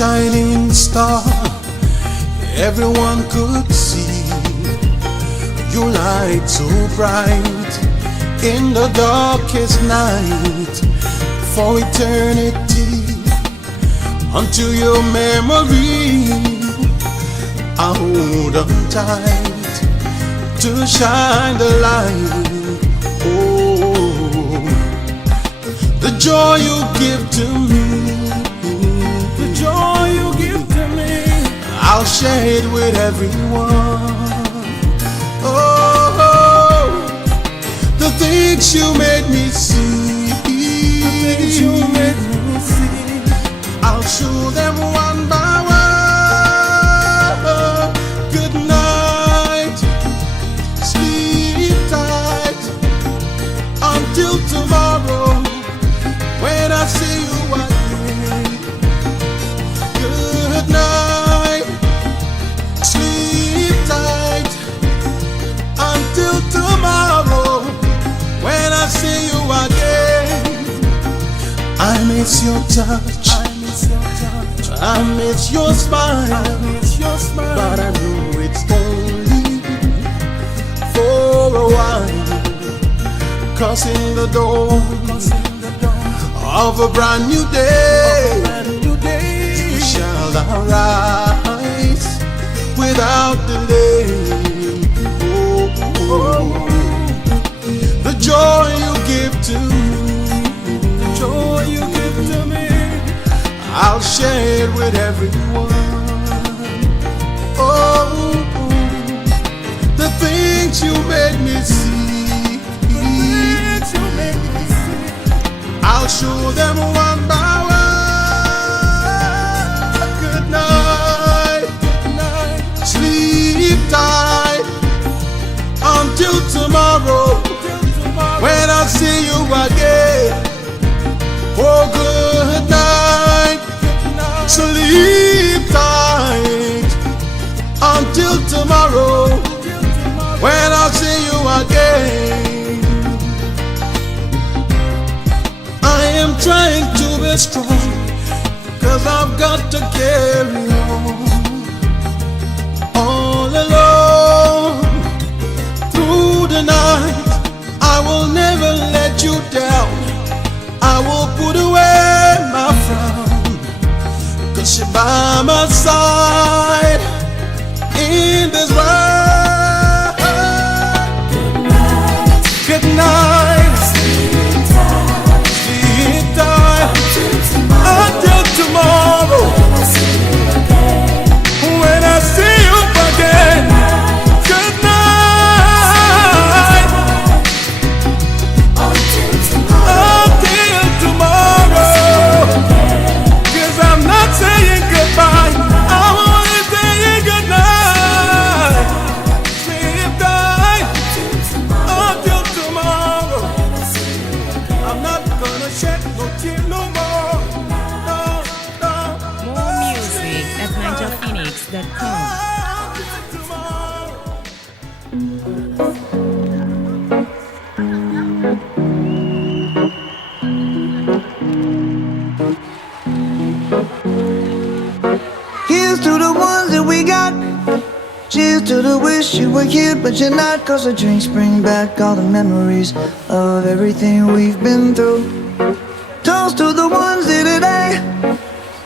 shining star everyone could see. You light so bright in the darkest night for eternity. Until your memory I hold on tight to shine the light. Oh, the joy you give to me, the joy you give to me, I'll share it with everyone. Oh, the things you made me see, the things you made me see, I'll show them one by one. Good night, sleep tight until tomorrow when I see you again. Good night, sleep tight until tomorrow when I see you again. I miss your touch, I miss your smile, but I know it's only for a while. Crossing the door of a brand new day, you shall arise without delay. Oh, the joy you give to me, the joy you give to me, I'll share it with everyone. Oh, the things you made me see, the things you made me see, I'll show them one by one. Good night, good night, sleep tight until tomorrow when I see you again. Oh, good night, sleep tight until tomorrow when I see you again. I am trying to be strong, 'cause I've got to carry on. All alone through the night, I will never let you down. I will put away my frown, 'cause you're by my side in this world. Good night, sleep tight until tomorrow when I see you again. Good night until tomorrow, 'cause I'm not saying goodbye, I'm only saying good night. Sleep tight until tomorrow. I'm not gonna shed no tear no more. No, no. More music at ninjaphoenix.com. Here's to the ones that we got. Cheers to the wish you were here, but you're not. 'Cause the drinks bring back all the memories of everything we've been through. Toast to the ones here today.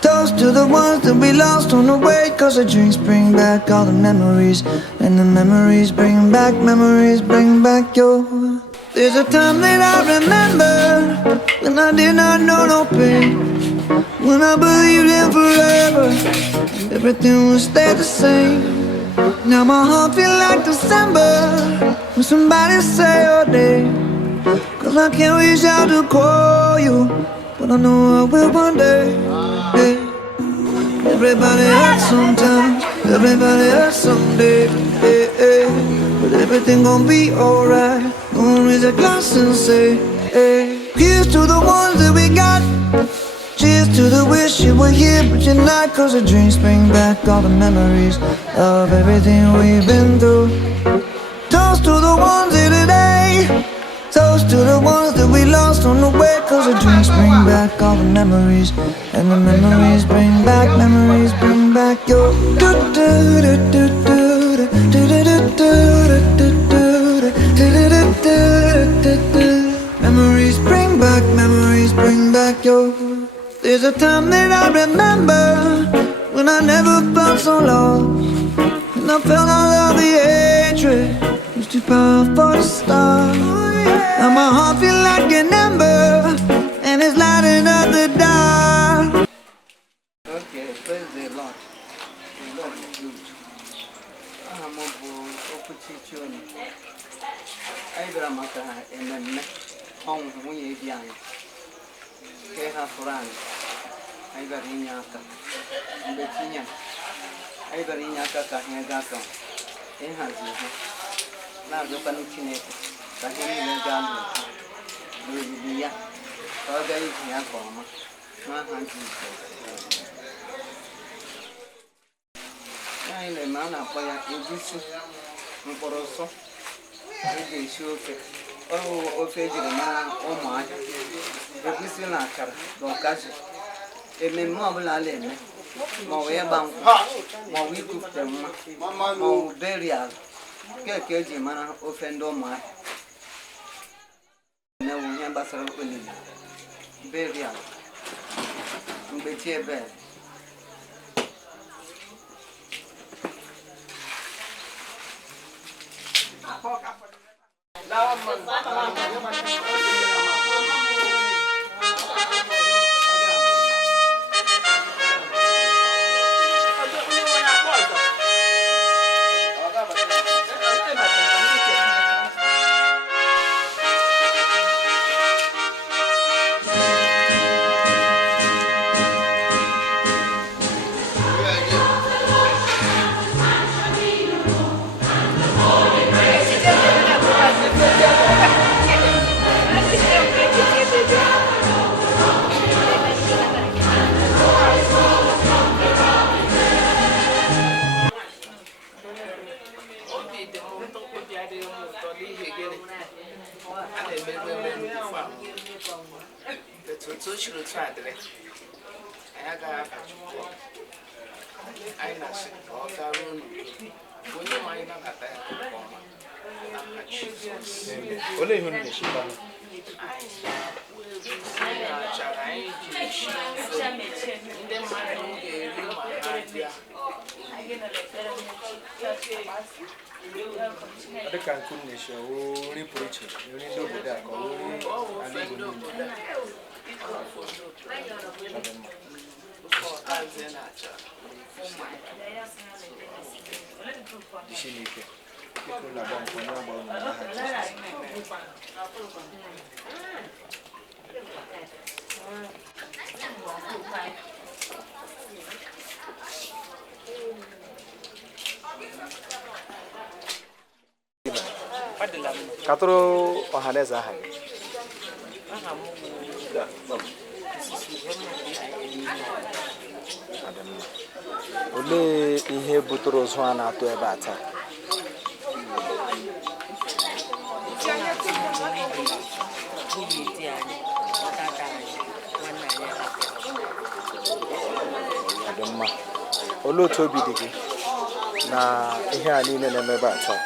Toast to the ones that we lost on the way. 'Cause the drinks bring back all the memories, and the memories bring back your. There's a time that I remember when I did not know no pain, when I believed in forever, everything would stay the same. Now my heart feel like December when somebody say your name. 'Cause I can't reach out to call you, but I know I will one day. Yeah. Everybody hurts sometimes, everybody hurts someday. Yeah, yeah. But everything gon' be alright. Gonna raise a glass and say, hey. Here's to the ones that we got. Cheers to the wish you were here, but you're not. 'Cause the drinks bring back all the memories of everything we've been through. Toast to the ones here today. Toast to the ones that we lost on the way. 'Cause the drinks bring back all the memories, and the memories bring back memories. There's a time that I remember when I never felt so lost, and I felt all of the hatred was too powerful to stop. Now my heart feels like an ember, and it's lighting up the dark. Okay, praise the Lord. The Lord is good. I'm a opposition. I got my car and then home when you're young. I have friends. I got in Yaka. Mgbechikwere. I got in Yaka and Gaka. In Hanna. Now you're going to make it. I can't even go. Yeah. So there is Yakoma. My hand is. I am a man of fire in this. Mporoso. I issue of a man, oh my. If this will not come, don't catch it. A memorable alien. More airbound, more we cook them, more burial. Get a man offend on my. No ambassador will burial. Mgbechikwere. The Cancun nation, only preaching, you need to go there. Katro Hanna hai. Ole ihe butoro so na ato ebe ata. Adamma. Olo to bi digi na ihe a niile na ebe ata.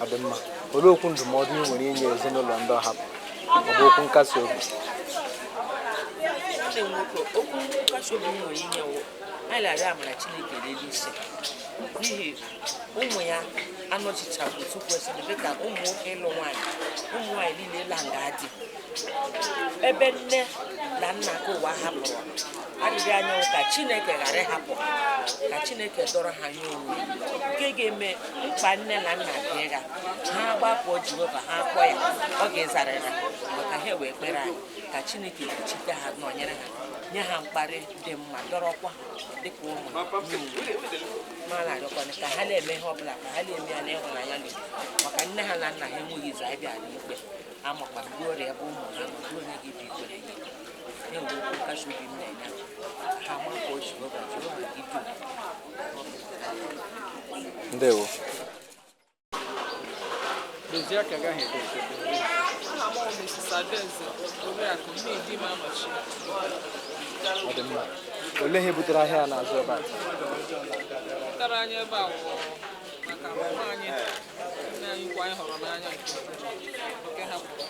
Adamma, olo kundu modi nwere enye ezinụlọ ndị ọhapụ. Ọ bụ okwu nkasi obi. Okwu nkasi obi nwere inye wo. Anyị lara amara Chineke n'elu isi. n'ihi ụmụ ya anọchichaghị otu kwesịrị dịka ụmụ nwoke ịlụ nwaanyị ụmụ nwaanyị niile la nga dị ebe nne na nna ka ụwa hapụrụ adịghị anya ka Chineke ghara ịhapụ ka Chineke dọrọ ha nye onwe nke ga-eme mkpa nne na nna dị ha ha gbapụ Jehova ha kpọ ya ọ ga-ezarịra maka ha wee kpere anyị ka Chineke kpuchite ha nọnyere ha nye ha mkparị dị mma dọrọkwa dịka ụmụ nye onwe ma na-arịọkwana ka ha na-eme ihe ọbụla ka ha na-eme ya n'ịhụnanya na maka nne ha na nna ha enweghị izu abịa n'ikpe amakwa gbuo ọrịa ebe ụmụ ha nọ gbuo onye gị bụ ikpere gị na-enwe okwu nkasi obi m na-enye ha makpọ Jehova gị dum ndewo ọ dị mma olee ihe butere ahịa na-azụ ebe a pụtara anyị ebe a maka mama anyị nne anyị kwa anyị hụrụ n'anya nke hapụrụ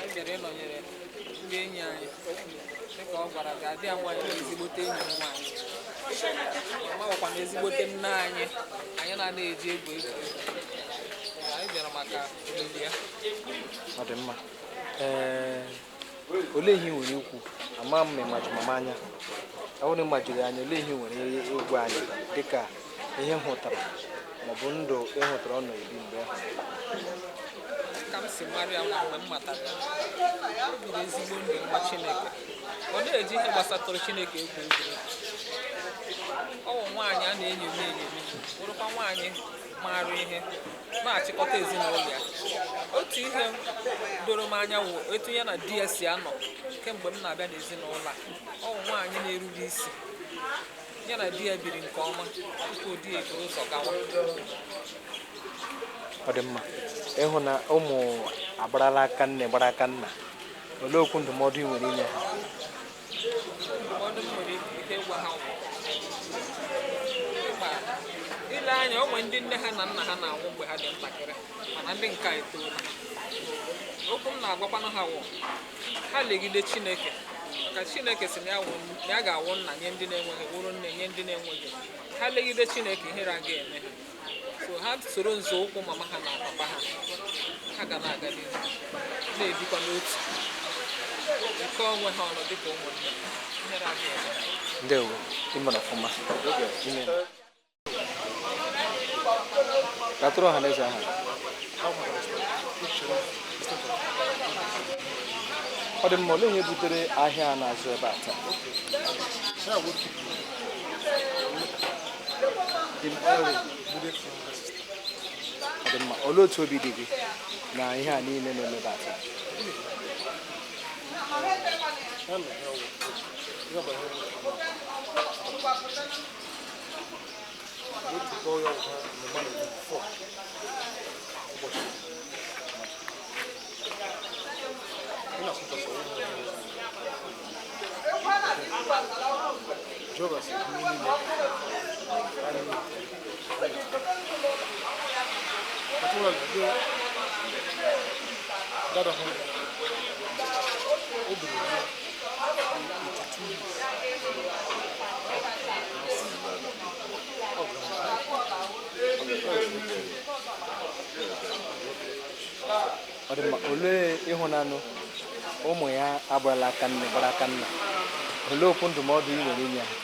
anyị bịara ịnọnyere ndị enyi anyị dịka ọ gwara gị adị ya nwaanyị na ezigbote enyi m nwaanyị ma ọkwa na ezigbote nne anyị anyị na-anaghị eji egwu anyị bịara maka olili ya. ọ dị mma olee ihe nwere ikwu ama m ma ịmajụ mama anya ọ bụrụ ịmajụghị anya olee ihe nwere egwu anyị dịka ihe m hụtara maọbụ ndụ ịhụtara ọ nọ ebi mgbe ahụ ka m si mara ya mgbe m matara ya o biri ezigbo ndụ nwa Chineke ọ na-eji ihe gbasatara Chineke egwu egwu ọ bụ nwaanyị a na-enyomi bụrụkwa nwaanyị maara ihe na-achịkọta ezinụlọ ya otu ihe doro m anya wụ etu ya na di ya si anọ kemgbe m na-abịa n'ezinụlọ a ọ bụ nwaanyị na-erube isi ya na di ya biri nke ọma tupu di ya eburu ụzọ gawa. ọ dị mma ịhụ na ụmụ agbarala aka nne gbara aka nna olee okwu ndụmọdụ ị nwere inye ha ndụmọdụ m nwere ike ịgwa ha ile anya o nwere ndị nne ha na nna ha na-anwụ mgbe ha dị ntakịrị mana ndị nke a etoola okwu m na-agwakwanụ ha wụ ha legide Chineke maka Chineke si na ya ga-awụ nna nye ndị na-enweghị wụrụ nne nye ndị na-enweghị ha legide Chineke ihere aga eme ha so ha soro nzọụkwụ mama ha na papa ha ga na-aga n'ihu na-ebikwa n'otu nke onwe ha ọnụ dịka ụmụnne ihere aga eme ha. ndewo ịmara ọfụma gatụrụ ọha na eze aha ọ dị mma olee ihe butere ahịa a na-azụ ebe a taa ọ dị mma olee otu obi dị gị na ihe a niile na-eme ebe a taa ọ dị mma olee ịhụnanụ ụmụ ya agbarala aka nne gbara aka nna olee okwu ndụmọdụ ị nwere inye ha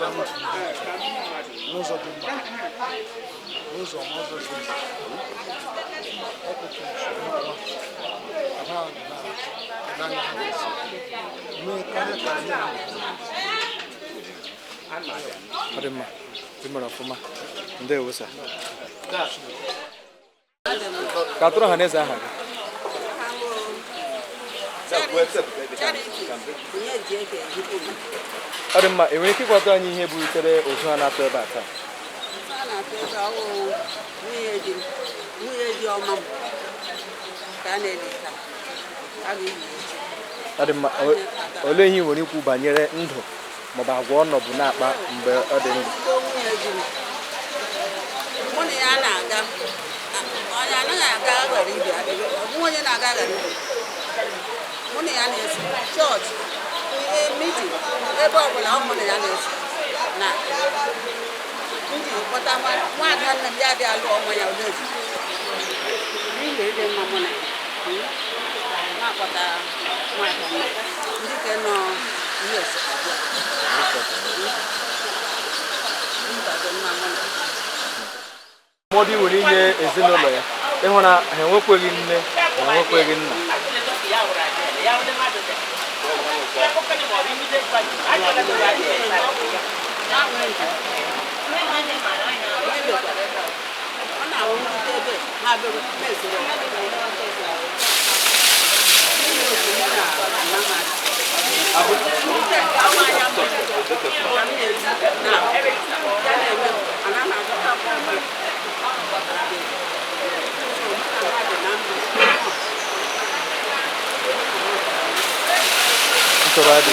gbasara ndụ n'ụzọ dị mma n'ụzọ ọzọ dị mma ọkụkụ anya ha na-esi mee karịa ka anyị ọ dị mma ị mere ọfụma ndewo sa ka atụrụ ha n'eze aha gị ọ dị mma enwere ike ịkwado anyị ihe bulitere ozu a na-atụ ebe a taa nwunye dị ọma m ka a na-eli taa a ga-eli echi. ọ dị mma olee ihe ị nwere ikwu banyere ndụ maọbụ agwa ọnọbụ na-akpa mgbe ọ dị ndụ mụ na ya na-aga onye anaghị aga aghara ibe ọbụghị onye na-aga aghara ibe mụ na ya na-esi chọọchị ihe mitin ebe ọbụla ọ mụ na ya na-esi na ndị kpọta nwaada nne m ya dị alụ ọnwa ya odozi n'ihi ịdị mma mụ na ya na-akpọta nwaada nne ndị ke nọ ihe esekwu ụmụdị nwere inye ezinụlọ ya ịhụ na ha enwekweghị nne ha enwekweghị nna Soradi.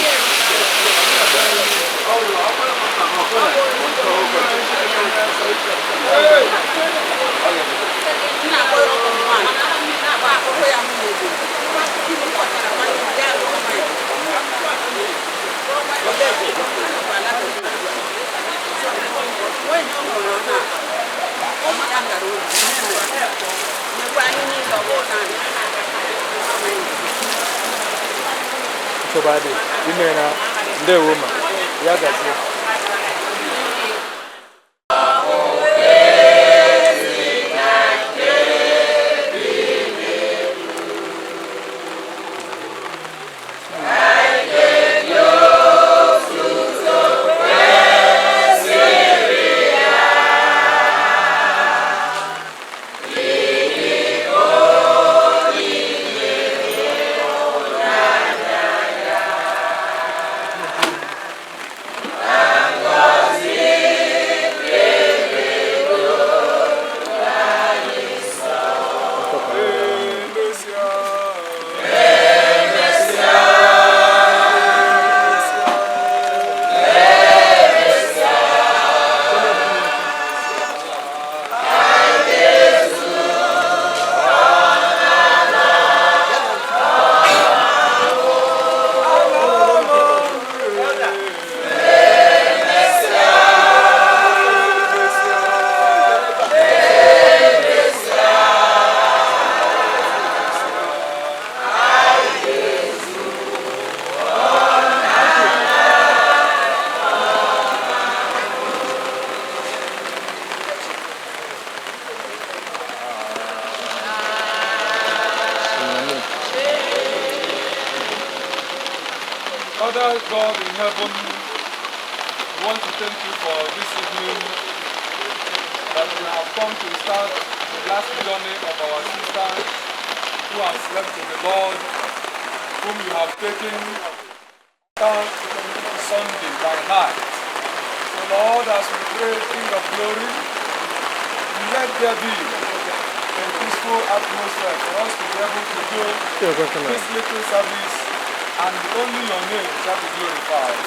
Soradi. Imena ndewo ma ya gazie. Father God in heaven, we want to thank you for this evening that we have come to start the last journey of our sister who has slept in the Lord, whom you have taken Sunday by night. So Lord, as we pray, King of glory, let there be a peaceful atmosphere for us to be able to do this little service, and only your name shall be glorified.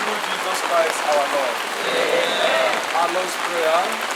Through Jesus Christ our Lord. Amen. Our Lord's Prayer.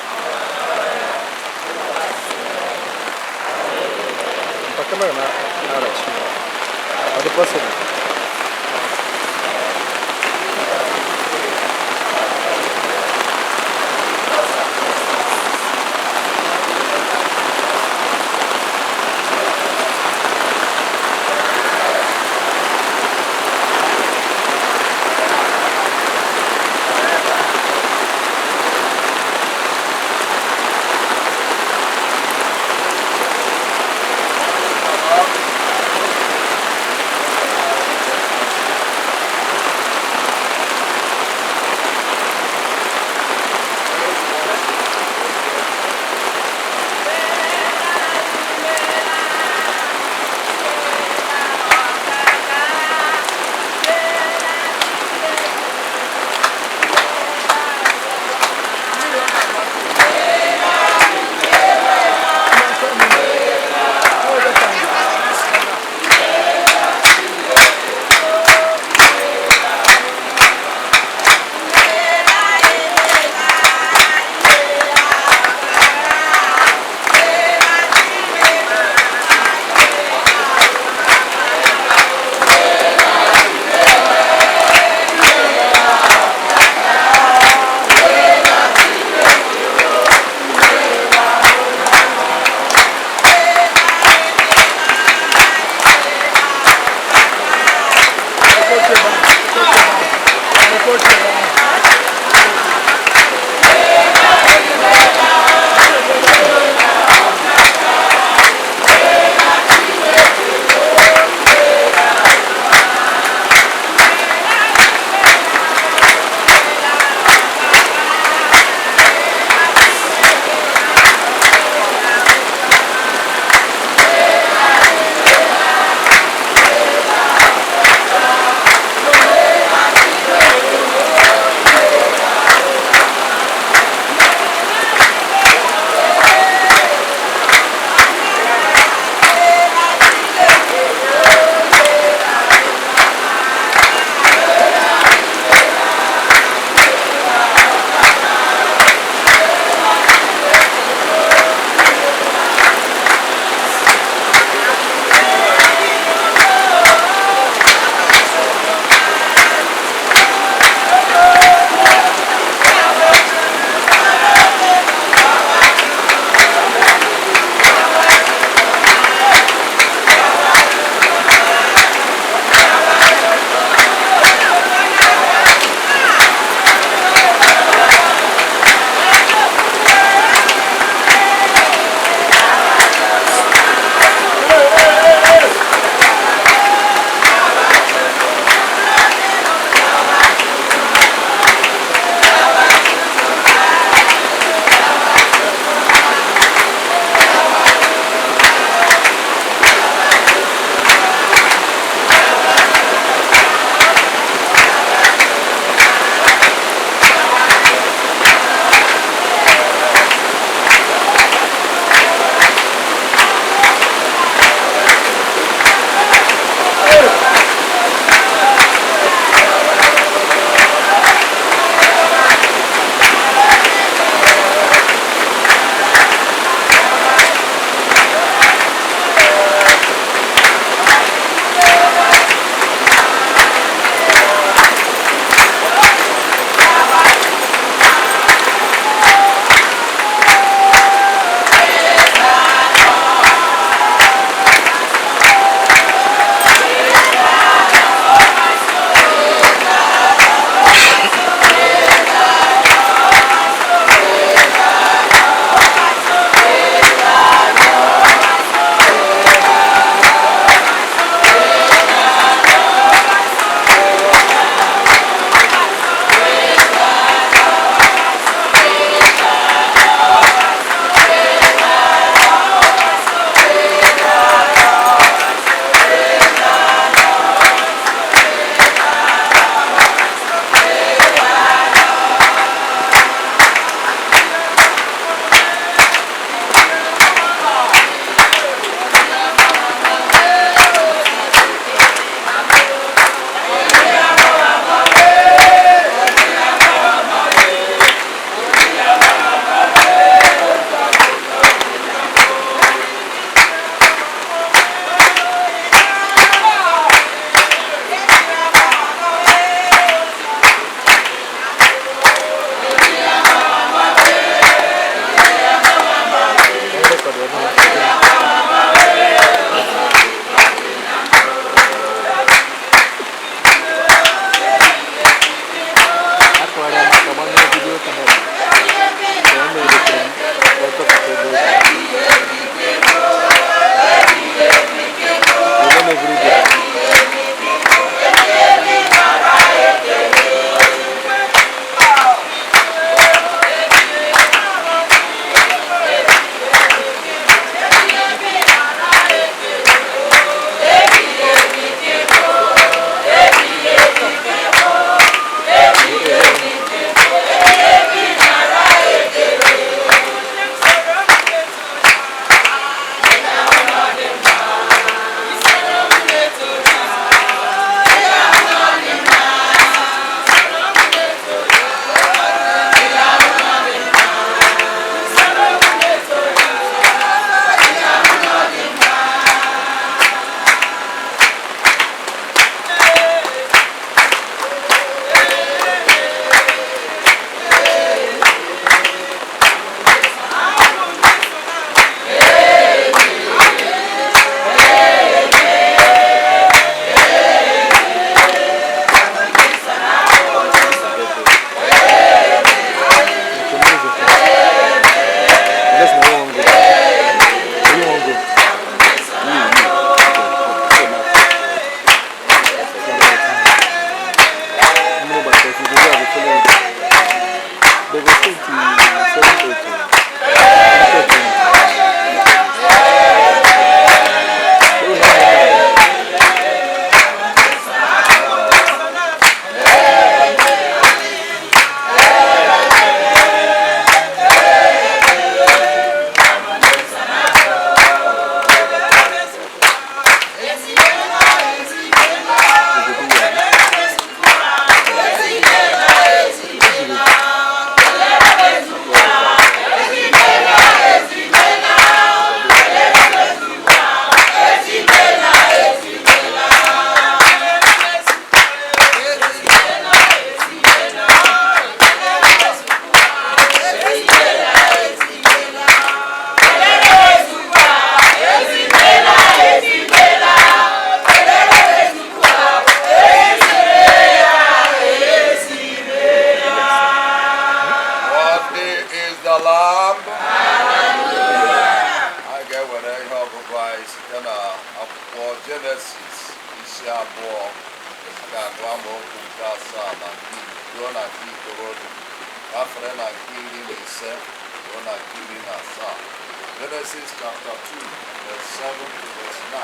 amaokwu nke 7 na nke ruo na nke 9, afere na nke 15 ruo na nke 17. Genesis chapter 2, verse 7 to verse 9,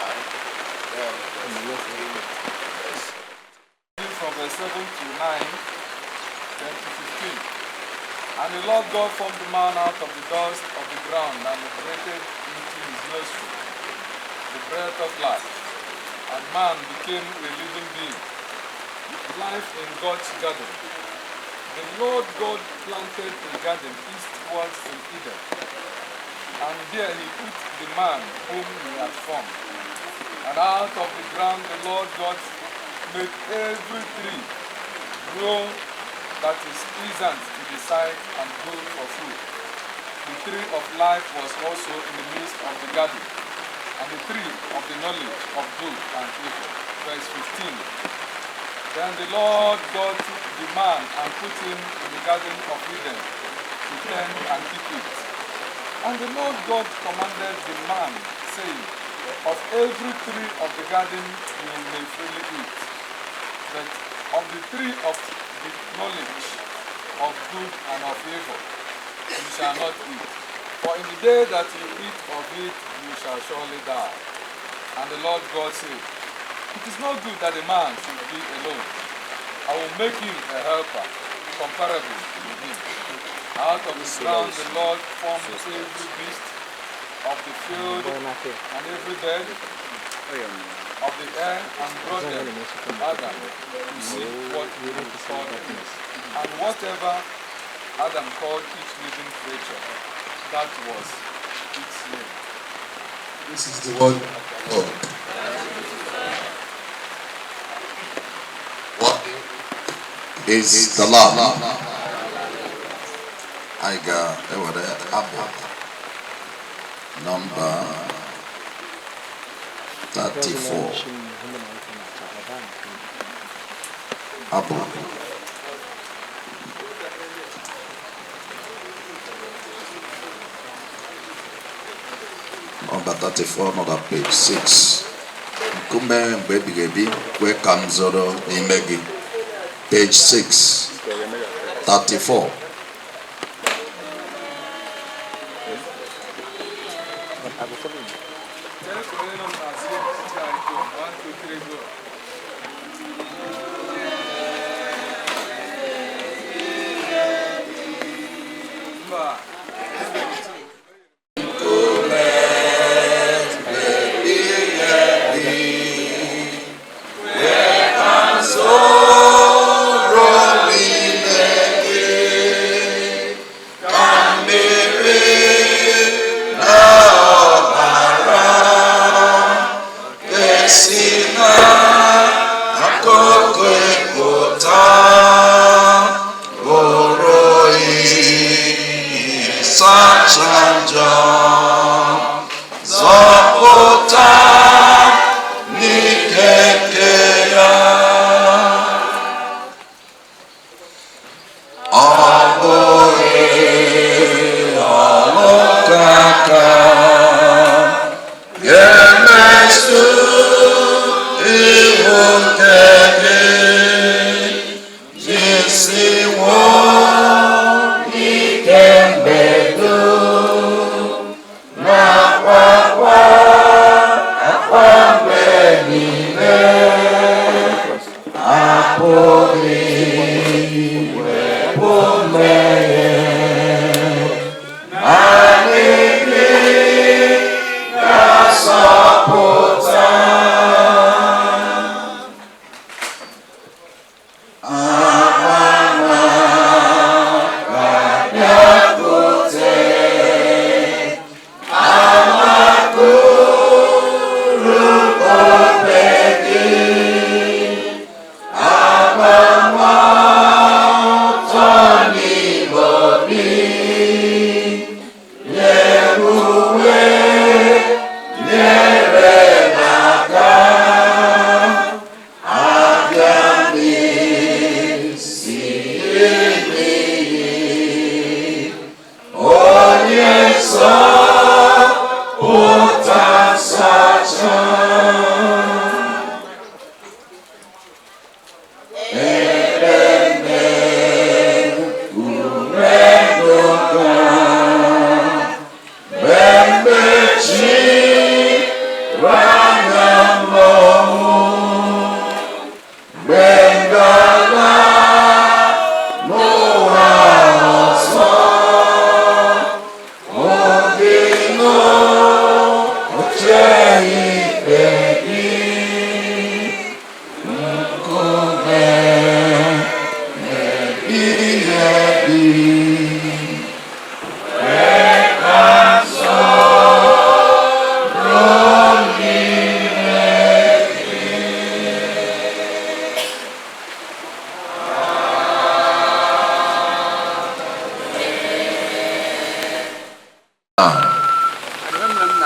then verse 15, verse 7. From verse 7 to 9, then to 15. And the Lord God formed the man out of the dust of the ground and breathed into his nostrils the breath of life, and man became a living being. Life in God's garden. The Lord God planted a garden eastwards in Eden, and there he put the man whom he had formed. And out of the ground the Lord God made every tree grow that is pleasant to the sight and good for food. The tree of life was also in the midst of the garden, and the tree of the knowledge of good and evil. Verse 15. Then the Lord God took the man and put him in the garden of Eden to tend and keep it. And the Lord God commanded the man, saying, of every tree of the garden you may freely eat, but of the tree of the knowledge of good and of evil you shall not eat. For in the day that you eat of it, you shall surely die. And the Lord God said, it is not good that a man should be alone. I will make him a helper, comparable to him. Out of the ground the Lord formed every beast of the field and every bird of the air and brought them to Adam to see what he would call them. And whatever Adam called each living creature, that was its name. This is the word of God. What is the law? I got Apple number 34. Apple. Number 34, number page 6. Nkume Mgbechikwere, where comes Zoro Imegi. Page 6, 34.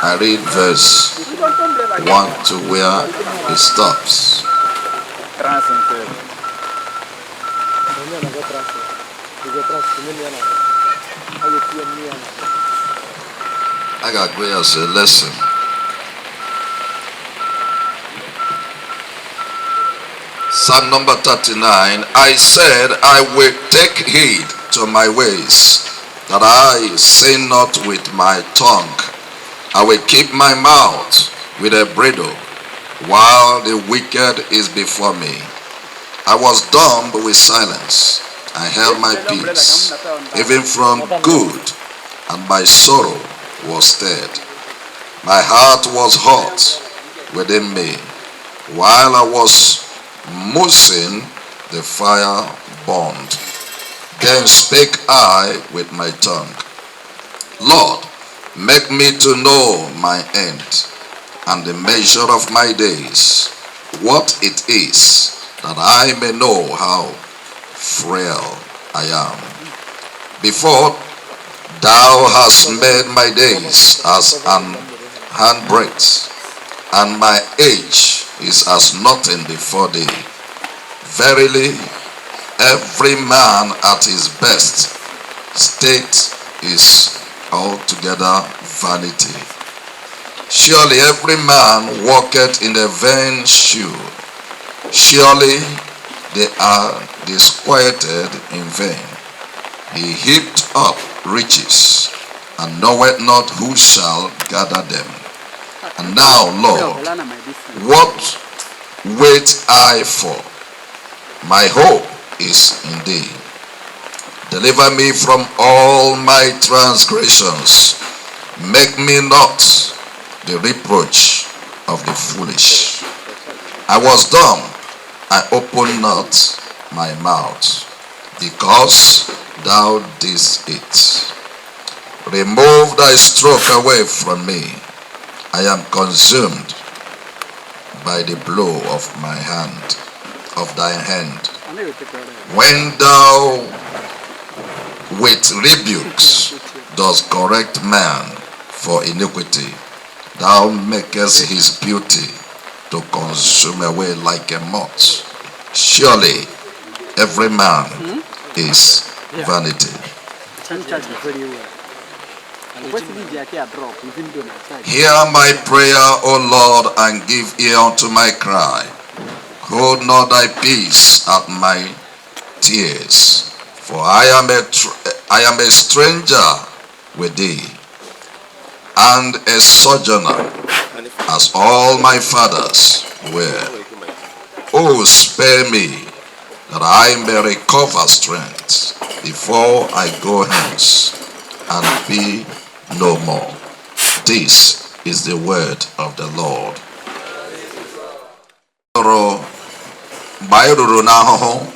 I read verse 1 to where it stops. I got great as a lesson. Psalm number 39. I said, I will take heed to my ways, that I sin not with my tongue. I will keep my mouth with a bridle, while the wicked is before me. I was dumb with silence. I held my peace, even from good, and my sorrow was stayed. My heart was hot within me. While I was musing, the fire burned. Then spake I with my tongue. Lord, make me to know my end, and the measure of my days, what it is, that I may know how frail I am. Before thou hast made my days as an handbreadth, and my age is as nothing before thee. Verily, every man at his best state is altogether vanity. Surely every man walketh in a vain shew. Surely they are disquieted in vain. He heaped up riches, and knoweth not who shall gather them. And now, Lord, what wait I for? My hope is in thee. Deliver me from all my transgressions. Make me not the reproach of the foolish. I was dumb, I opened not my mouth, because thou didst it. Remove thy stroke away from me. I am consumed by the blow of my hand, of thy hand. When thou with rebukes dost correct man for iniquity, thou makest his beauty to consume away like a moth. Surely every man is vanity. Hear my prayer, O Lord, and give ear unto my cry. Hold not thy peace at my tears, for I am a stranger with thee, and a sojourner, as all my fathers were. Oh, spare me, that I may recover strength before I go hence and be no more. This is the word of the Lord. Mgbe anyị ruru n'ahụhụ,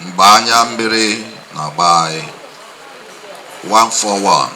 mgbe anya mmiri na-agba anyị. 141.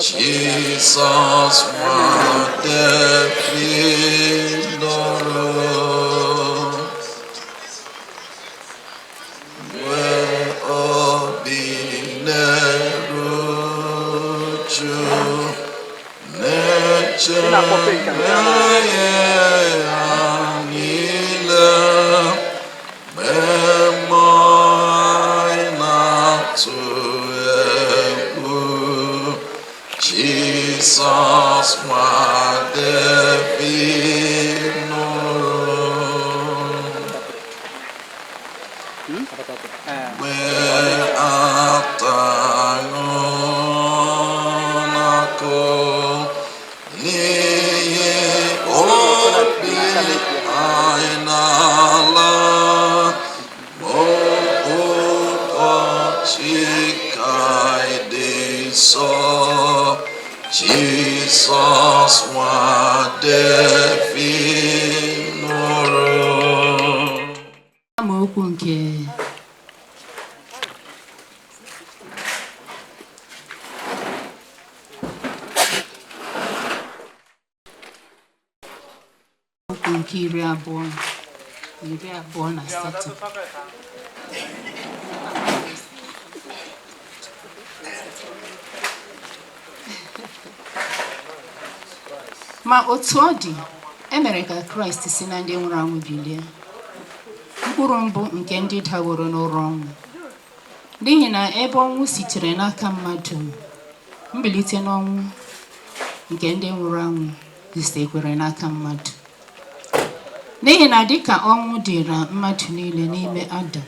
Jesus, my David, Lord, where all be Jesus, my David, where art thou, Jesus, my David, amaokwu nke iri abụọ na asatọ. Ma otu ọ dị, emere ka Kraịst si na ndị nwụrụ anwụ bilie, mkpụrụ mbụ nke ndị daworo n'ụra ọnwụ. N'ihi na ebe ọnwụ sitere n'aka mmadụ, mbilite n'ọnwụ nke ndị nwụrụ anwụ sitekwara n'aka mmadụ. N'ihi na dịka ọnwụ dịra mmadụ niile n'ime Adam,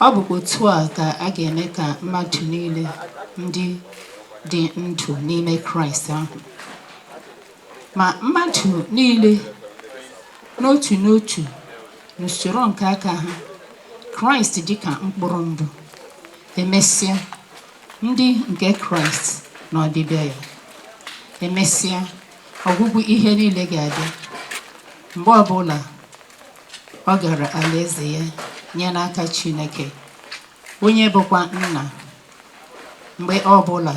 ọ bụkwa otu a ka a ga-eme ka mmadụ niile ndị dị ndụ n'ime Kraịst ahụ. Ma mmadụ niile n'otu n'otu n'usoro nke aka ha, Kraịst dịka mkpụrụ mbụ, emesịa ndị nke Kraịst na ọbịbịa ya, emesịa ọgwụgwụ ihe niile ga-adị mgbe ọbụla ọ gara alaeze ya nye n'aka Chineke onye bụkwa nna, mgbe ọbụla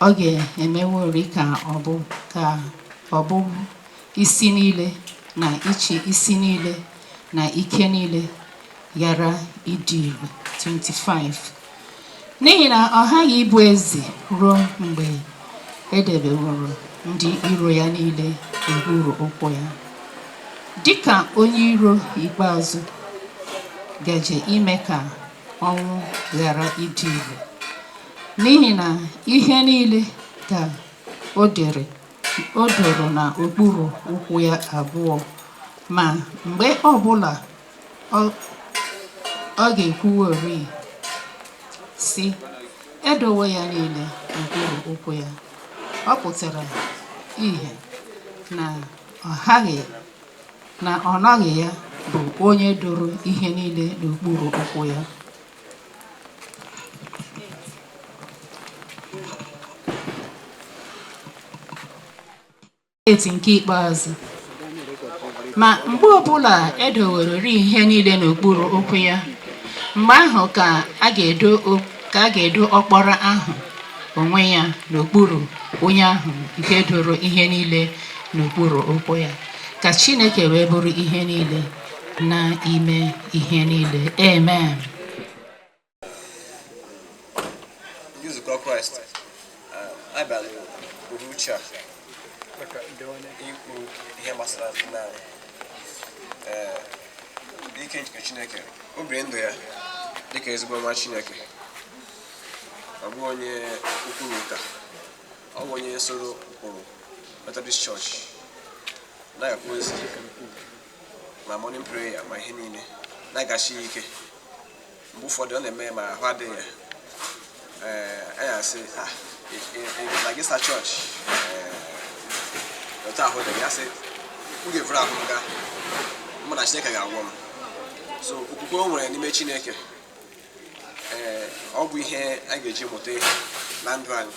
ọ ga-emewori ka ọ bụ isi niile na ịchị isi niile na ike niile ghara ịdị ire. 25. N'ihi na ọ ghaghị ịbụ eze ruo mgbe edebeworo ndị iro ya niile n'okpuru ụkwụ ya, dịka onye iro ikpeazụ gaje ime ka ọnwụ ghara ịdị ire. N'ihi na ihe niile ka o doro n'okpuru ụkwụ ya abụọ, ma mgbe ọbụla ọ ga-ekwuwori si edowe ya niile n'okpuru ụkwụ ya, ọ pụtara ihe na ọ nọghị ya bụ onye doro ihe niile n'okpuru ụkwụ ya. Nke ikpeazụ, ma mgbe ọbụla edowerori ihe niile n'okpuru ụkwụ ya, mgbe ahụ ka a ga-edo ọkpara ahụ onwe ya n'okpuru onye ahụ nke doro ihe niile n'okpuru ụkwụ ya, ka Chineke wee bụrụ ihe niile na ime ihe niile. Amen. Nzukọ Kraịst abalị uhuruchi a ikwu ihe gbasara na ike nke Chineke, o biri ndụ ya dịka ezigbo nwa Chineke. Ọ bụ onye ukwuru ụka, ọ bụ onye soro ụkpụrụ Methodist Church, na-akpụ ozi ma morning prayer ma ihe niile, na-agachi ike. Mgbe ụfọdụ ọ na-eme ma ahụ adịghị ya, anyị asị na gị sa chọọchị otu ahụ dị ya, sị m ga-evuru ahụ m gaa, mụ na Chineke ga-agwọ m. So okwukwe o nwere n'ime Chineke, ọ bụ ihe a ga-eji mụta ihe na ndụ anyị.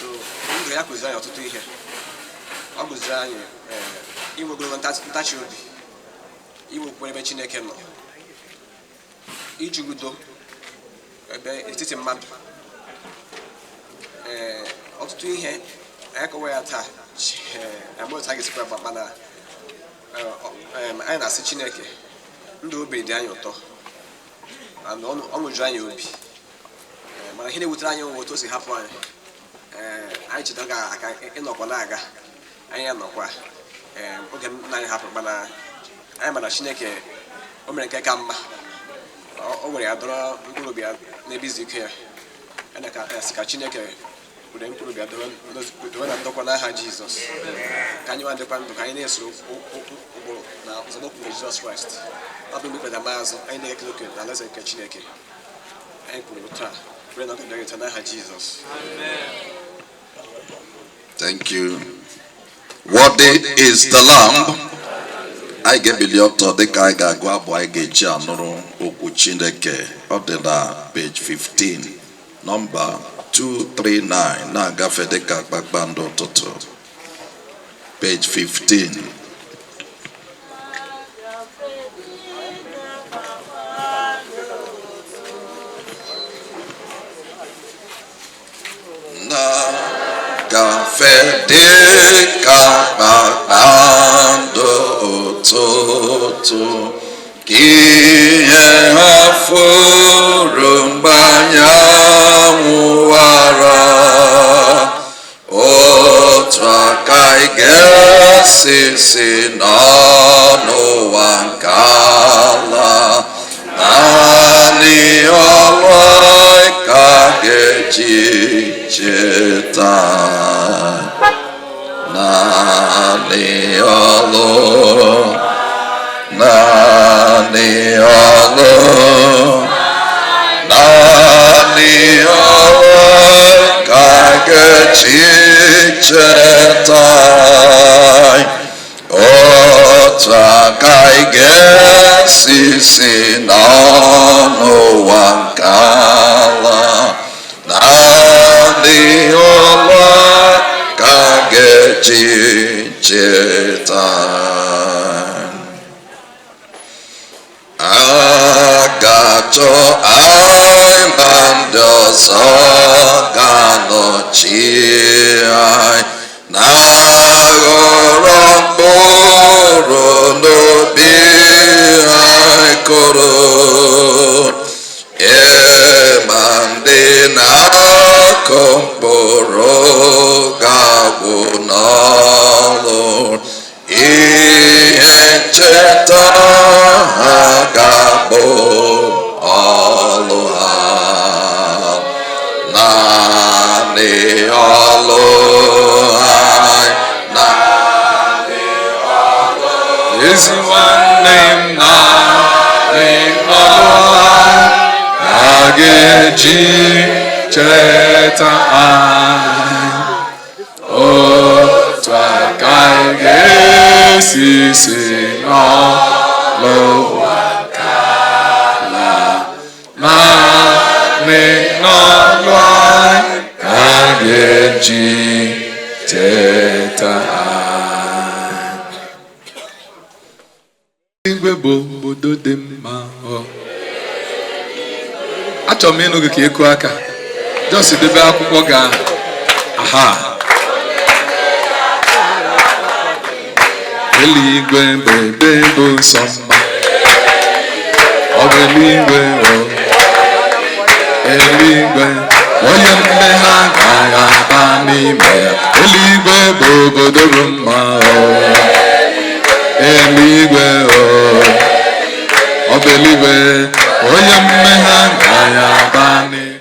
So ndụ ya kụziri anyị ọtụtụ ihe. Ọ kụziri anyị inwe ogologo ntachi obi, inwe okwukwe ebe Chineke nọ, iji udo ebe etiti mmadụ, ọtụtụ ihe anyị kọwa ya taa mgbe otu a ga-esikwa mana anyị na-asị Chineke ndụ obi dị anyị ụtọ ọṅụ juru anyị obi mana ihe na-ewutere anyị nwe otu o si hapụ anyị anyị cheta ga aka ịnọkwa na-aga anyị anọkwa oge nna anyị hapụrụ mana anyị mana Chineke o mere nke ka mma o were ya dọrọ mkpụrụ obi ya n'ebe izu ike ya sị ka Chineke were mkpụrụ obi ya dowe na ndokwa n'aha Jizọs ka anyị nwa dịkwa ndụ ka anyị na-esoro ụkpụrụ na nzọụkwụ Jizọs Kraịst ọ bụ mgbe azụ anyị na-ekele oke na alaeze nke Chineke anyị kwuru taa were na ọgọdọgịta n'aha Jizọs. Thank you. Worthy is the Lamb. I get biliọtọ dịka anyị ga-agụ abụ anyị ga-eji anụrụ okwu Chineke. Ọ dị na page 15 nọmba 239 na-agafe dịka kpakpando ụtụtụ. Page 15. Na-agafe dịka kpakpando ụtụtụ ka ihe ha furu mgbe anyanwụ wara otu aka ị ga-esi si n'ụwa nke ala naanị ọlụ ka ga-eji cheta naanị ọlụ naanị ọlụ ka ga-eji cheta otu aka ị ga-esi si n'ụwa nke ala naanị ọlụ ka ga-eji cheta a ga-achọ anyị ma ndị ọzọ ga-anọchi anyị na-aghọrọ mkpụrụ n'obi anyị kụrụ ma ndị na-akụ mkpụrụ ga-agwụ n'ọlụ ihe ncheta ha ga-abụ ọlụ ha naanị ọlụ ezi nwanne m naanị ọlụ ha ga-eji cheta anyị otu aka anyị ga-esi si n'ọlụ nke ala naanị n'ọlụ anyị ka ga-eji cheta anyị. Igwe bụ obodo dị mma achọrọ m ịnụ gị ka ị kụọ aka just debe akwụkwọ gị ahụ aha eluigwe bụ ebe bụ nsọ mma ọ bụ eluigwe eluigwe onye mmehie agaghị aba n'ime ya eluigwe bụ obodo bụ mma eluigwe ọ bụ eluigwe onye mmehie agaghị aba n'ime.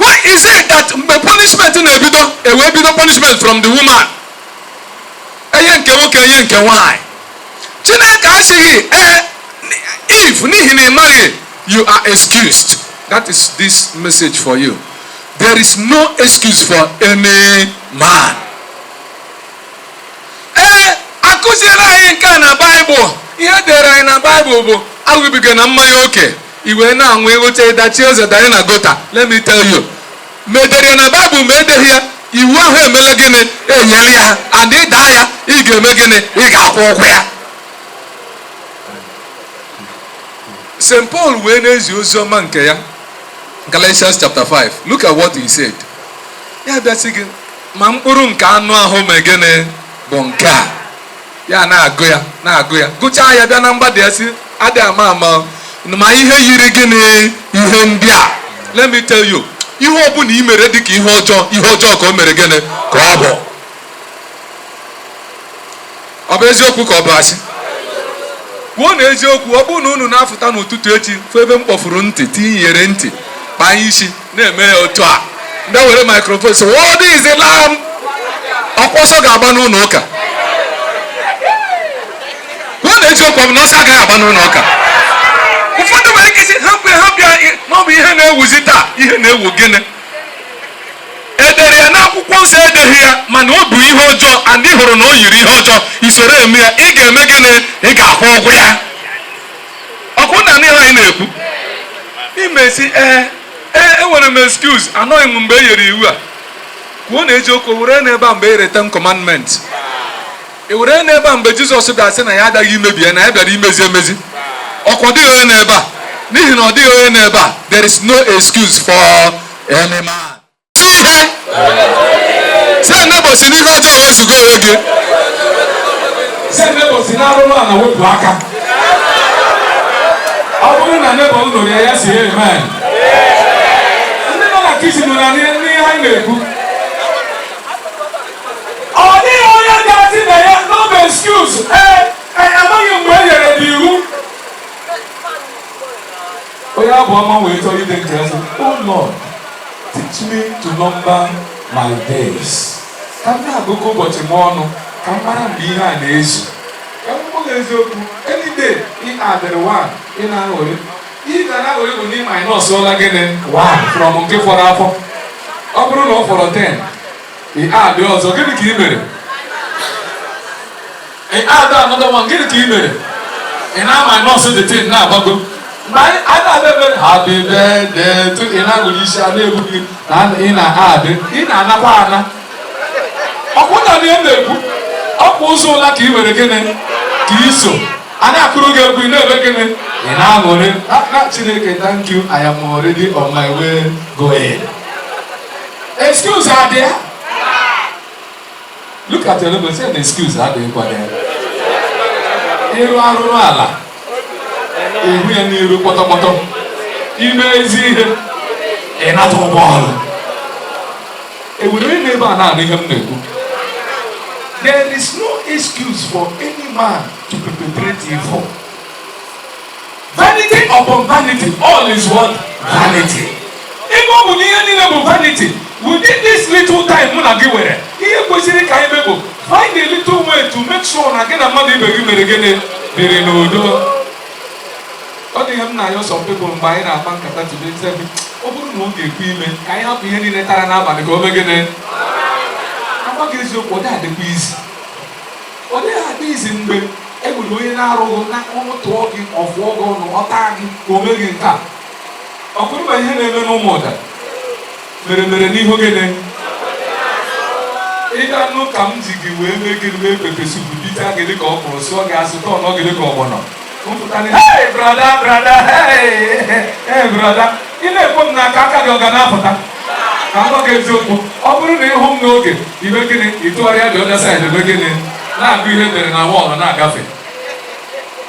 Why is it that mgbe punishment na-ebido ewee bido punishment from the woman enye nke nwoke enye nke nwanyị Chineke asịghị if n'ihi na ị maghị you are excused. That is this message for you. There is no excuse for any man. Akụziere anyị nke a na Baịbụl ihe dere anyị na Baịbụl bụ aṅụbiga na mmanya oke iwe na-aṅụ ịghọta ịdachi eze danye na gota. Let me tell you medere na Baịbụl ma edeghị ya iwu ahụ emela gịnị enyere ya and ịdaa ya ị ga-eme gịnị ị ga-akwụ ụgwọ ya. St. Paul wee na-ezi ozi ọma nke ya Galatians chapter 5. Look at what he said. ya bịasị gị ma mkpụrụ nke anụ ahụ megene bụ nke a, ya na-agụ ya gụchaa ya bịa na mgbada ya si adị ama ma ihe yiri gịnị ihe ndị a. Let me tell you, ihe ọbụla i mere dịka ihe ọjọọ ka o mere gịnị ka ọ bụ. Ọ bụ eziokwu ka ọ bụ asị? Kwuo na eziokwu. Ọ bụrụ na unu na-afụta n'ụtụtụ echi fụ ebe m kpọfuru ntị tinyere ntị kpaa isi na-eme ya otu a, ndị were microphone so what is the lamb, ọkwọsọ ga-agba n'ụlọ ụka. Kwuo na eziokwu, ọ bụ na ọsọ agaghị agba n'ụlọ ụka. Ụfọdụ nwere ike isi ha bịa na ọ bụ ihe na-ewuzi taa, ihe na-ewu gịnị. Edere ya n'akwụkwọ nsọ edeghị ya, mana ọ bụ ihe ọjọọ, and ị hụrụ na o yiri ihe ọjọọ, isoro eme ya, ị ga-eme gịnị? Ị ga-akwụ ụgwọ ya. Ọkụ na n'ihe anyị na-ekwu imesi enwere m excuse, anọghị m mgbe e nyere iwu a. Kwuo na eziokwu, were n'ebe a mgbe e nyere 10 commandments, e were n'ebe a mgbe Jizọs bịara sị na ya agaghị imebi ya, na ya bịara imezi emezi. Ọkwa dịghị onye n'ebe a, n'ihi na ọ dịghị onye n'ebe a. There is no excuse for any man. Ihe sị nebo si n'ihe ọjọọ wezuga onwe gị. Sị nebo si n'arụrụ ala wepụ aka. Ọ bụrụ na nebo nụrụ ya si amen. Ndị nọ na kichin nọ na n'ihe anyị na-ekwu. Ọ dịghị onye ga-asị na ya no excuse. Amaghị mgbe e nyere gị iwu. Onye abụ ọma wee chọọ ide nke ya sị, oh Lord, teach me to number my days. Ka m na-agụkọ ụbọchị m ọnụ ka m mara mgbe ihe a na-ezu. Ka m bụrụ eziokwu, any day ị adịrị 1 ị na-aghọrị. Ihe ga na-aghọrị bụ na ị minus ọla gịnị 1 from nke fọrọ afọ. Ọ bụrụ na ọ fọrọ 10, ị adị ọzọ, gịnị ka ị mere? Ị adị another one, gịnị ka ị mere? Ị na-minus the 10 na-agbago. Happy birthday to ị na-agụrụ isi a na-egbu gị na ị na-adị, ị na-anakwa ana. Ọkwụ na ihe m na-ekwu, ọkwụ ụzọ ụla ka ị were gịnị ka ị so a na-akụrụ gị egwu, ị na-ebe gịnị, ị na-aṅụrị na Chineke, thank you, I am already on my way going. Excuse adịa. Look at your neighbor, say an excuse adịghịkwa ya. Ịrụ arụrụ ala ehu ya n'iru kpọtọkpọtọ, ime ezi ihe ị nata ụgbọala. Ewere n'ebe a na-anụ ihe m na-ekwu. There is no excuse for any man to perpetrate evil. Vanity upon vanity, all is what? Vanity. Ebe ọ bụ na ihe niile bụ vanity, within this little time mụ na gị were, ihe kwesịrị ka anyị mebụ find a little way to make sure na gị na mmadụ ibe gị mere gịnị mere n'udo. Ọ dị ihe m na-ayọ some people mgbe anyị na-akpa nkata today, sị ọ bụrụ na ọ ga-ekwu ime ka anyị hapụ ihe niile tara n'abalị ka o mee gịnị. Agwa gị eziokwu, ọ dịghị adịkwa izi. Ọ dịghị adị izi mgbe e nwere onye na-arụghị na ọnụ tụọ gị, ọfụọ gị ọnụ, ọ taa gị ka o mee gị nke a. Ọ bụrụkwa ihe na-eme n'ụmụ ụda mere n'ihu gịnị. Ịga nụ ka m ji gị wee mee gịnị, wee pepe supu bita gị dịka ọ kpụrụ, sụọ gị asụ tọọ nọ gị dịka ọgbọnọ. Hey brother, hey brother, ị na-ekwe m n'aka aka gị ọ ga na-apụta. Ka m gwa gị eziokwu, ọ bụrụ na ịhụ m n'oge ibe gịnị ịtụgharịa dị ọda saịdị ebe gịnị na-agụ ihe dere na wọlụ na-agafe.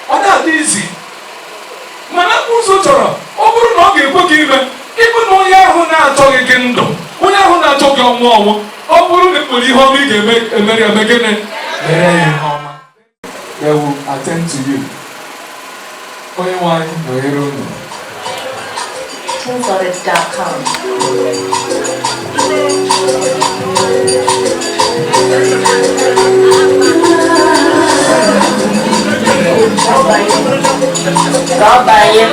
Ọ na-adị izi, mana ụzọ chọrọ ọ bụrụ na ọ ga-ekwe gị ime ịbụ na onye ahụ na-achọghị gị ndụ, onye ahụ na-achọ gị ọnwụ, ọ bụrụ na ịkpụrụ ihe ọma ị ga-emeri eme gịnị mere ya ihe ọma. They will attend to you. Onye nwanyị nọnyere unu. Truthforest.com. Go by you.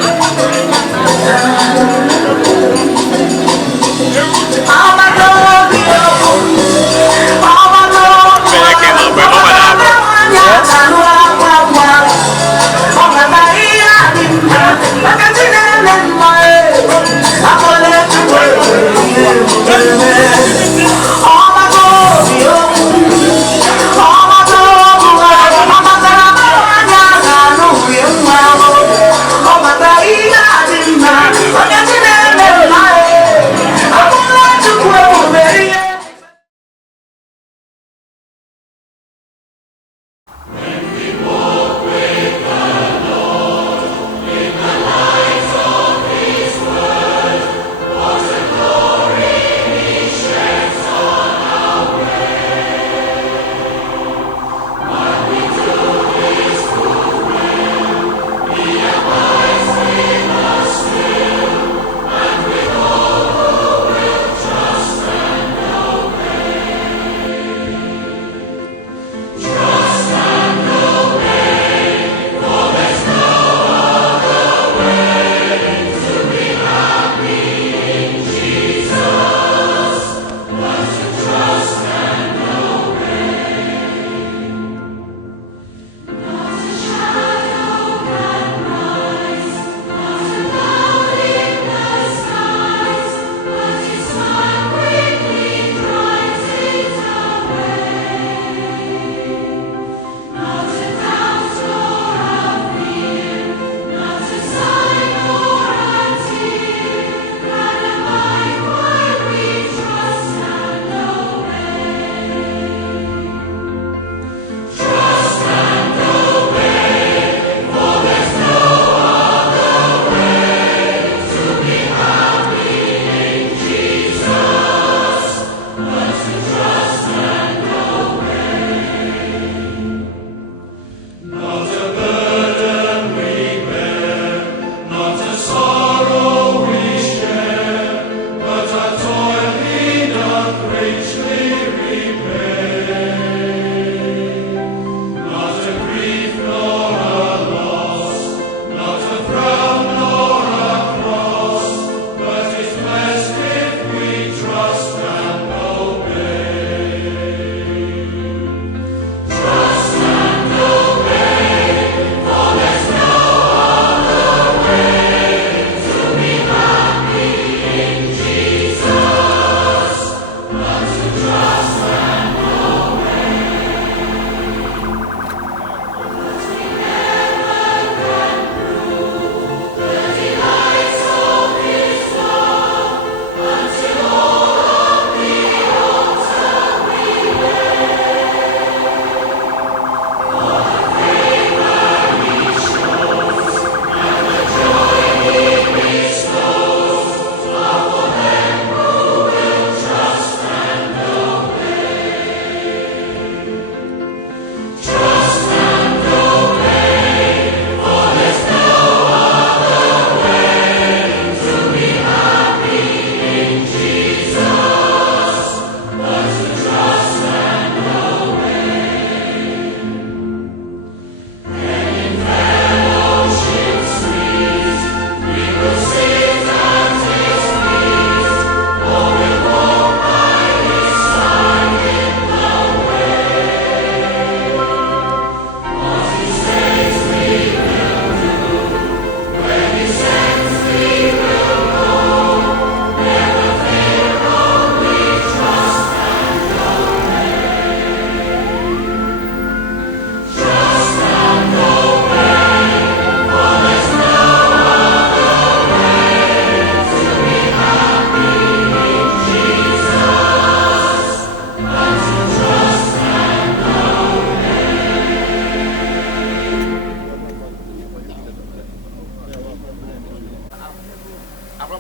Oh,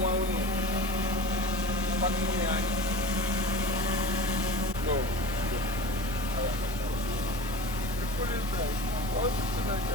one. What money I no. Put it there. What's it like?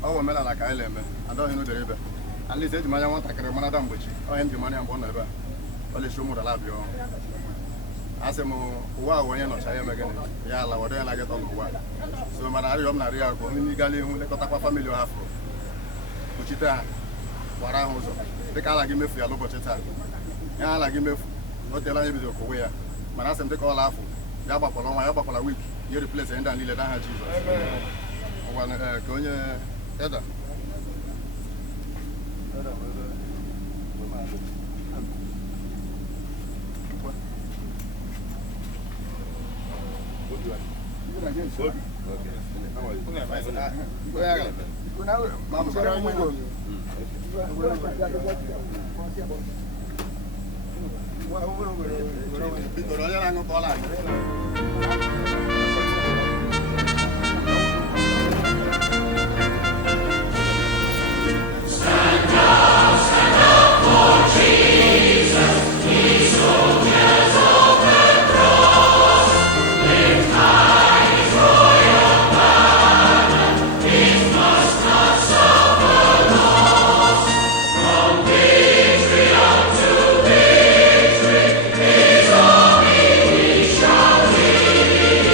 Our men like I am, I don't know the river. At least my want to carry one which I am the money and one ever. Only show more love you. As a wow, when you're not shy again, Yala, what I get on the while. So, my area of Naria, community who let up a family of which it what I was. The car like him if you are low budget. Yeah, like him if not the line of where. My husband take all off. Yaba for a week. You replace and then let her Jesus. One going Edda. Victory unto victory, his army we shall lead.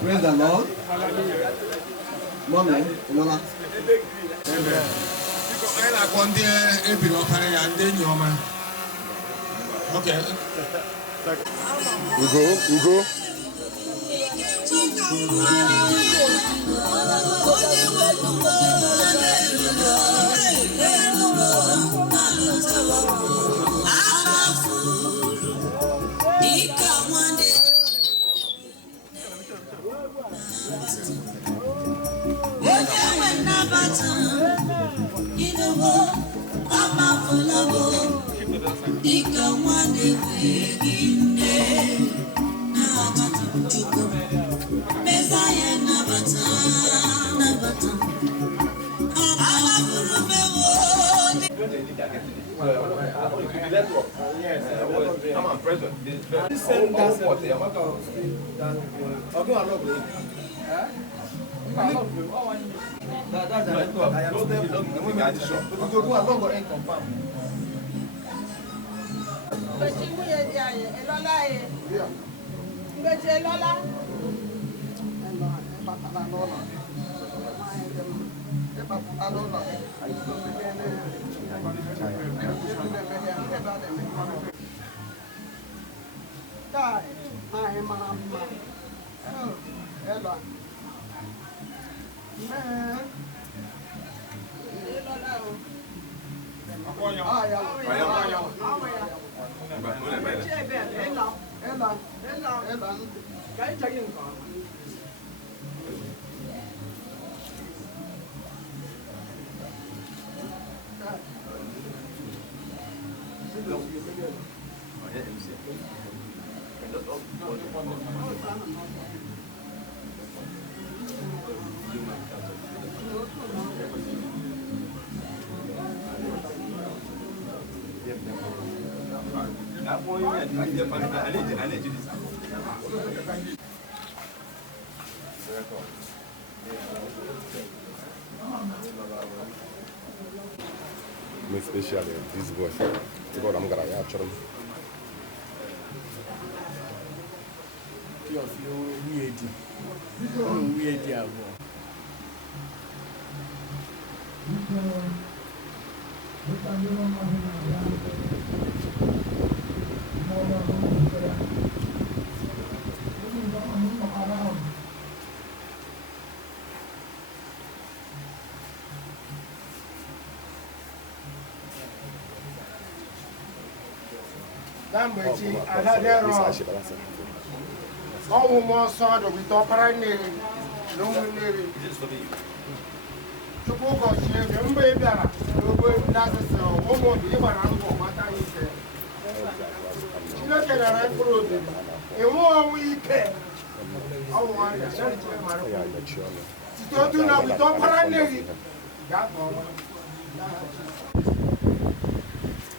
Praise the Lord. Mommy, Lola. Amen. Okay. Ugo. Especially this boy. God, I'm gonna capture him. Mgbechi anadero ọwụ mmụọ nsọ dụ bitọpara nneri na ụmụ nneri Chukwu gọzie gị mgbe ị bịara n'ogbe n'asịsị ụmụ obi ịgbara mbọ gbata ya ike Chineke nyere mkpụrụ obi ịnwụ ọnwụ ike ọnwụ nwaanyị site otu na bitọpara nneri ga-akọ ọma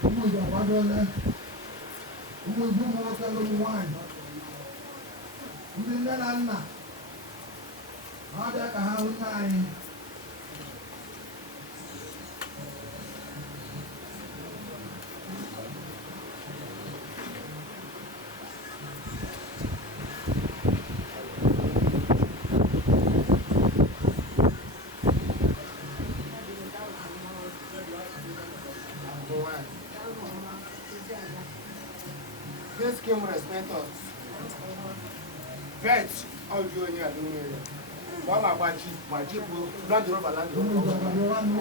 ụmụ ibu ụmụ nwoke na ụmụ nwaanyị ndị nne na nna ha bịa ka ha hụ nne anyị This came respect us. Vet, all you and your doing. Mama, my jeep will land over land.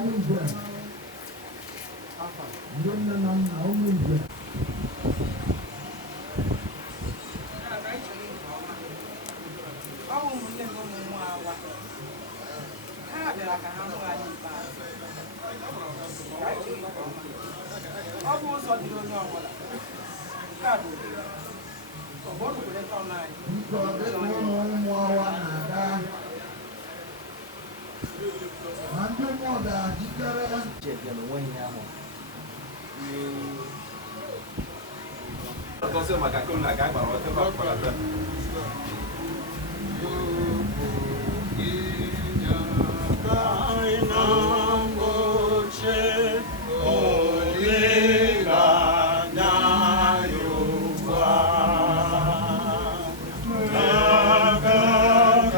Naga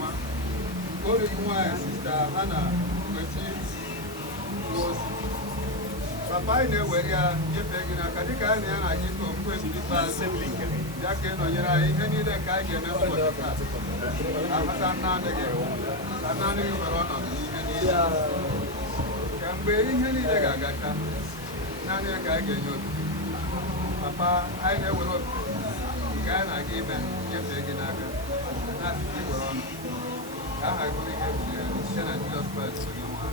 mama ori nwaanyị Sister Hanna Nwosu papa anyị na-ewere ya nyefee gị n'aka dịka anyị na ya na-aga ike okwu ezumike ya ka ị nọnyere anyị ihe niile nke anyị ga-eme n'ụbọchị taa amata nna adịghị ka nna adịghị were ọnọdụ n'ihe niile ka mgbe ihe niile ga-agacha naanị ya ka anyị ga-enye otuto papa anyị na-ewere otuto nke anyị na-aga ime nyefee gị n'aka na-asị gị were ọnụ ka aha bụrụ ihe site na Jizọs Kraịst onye nwe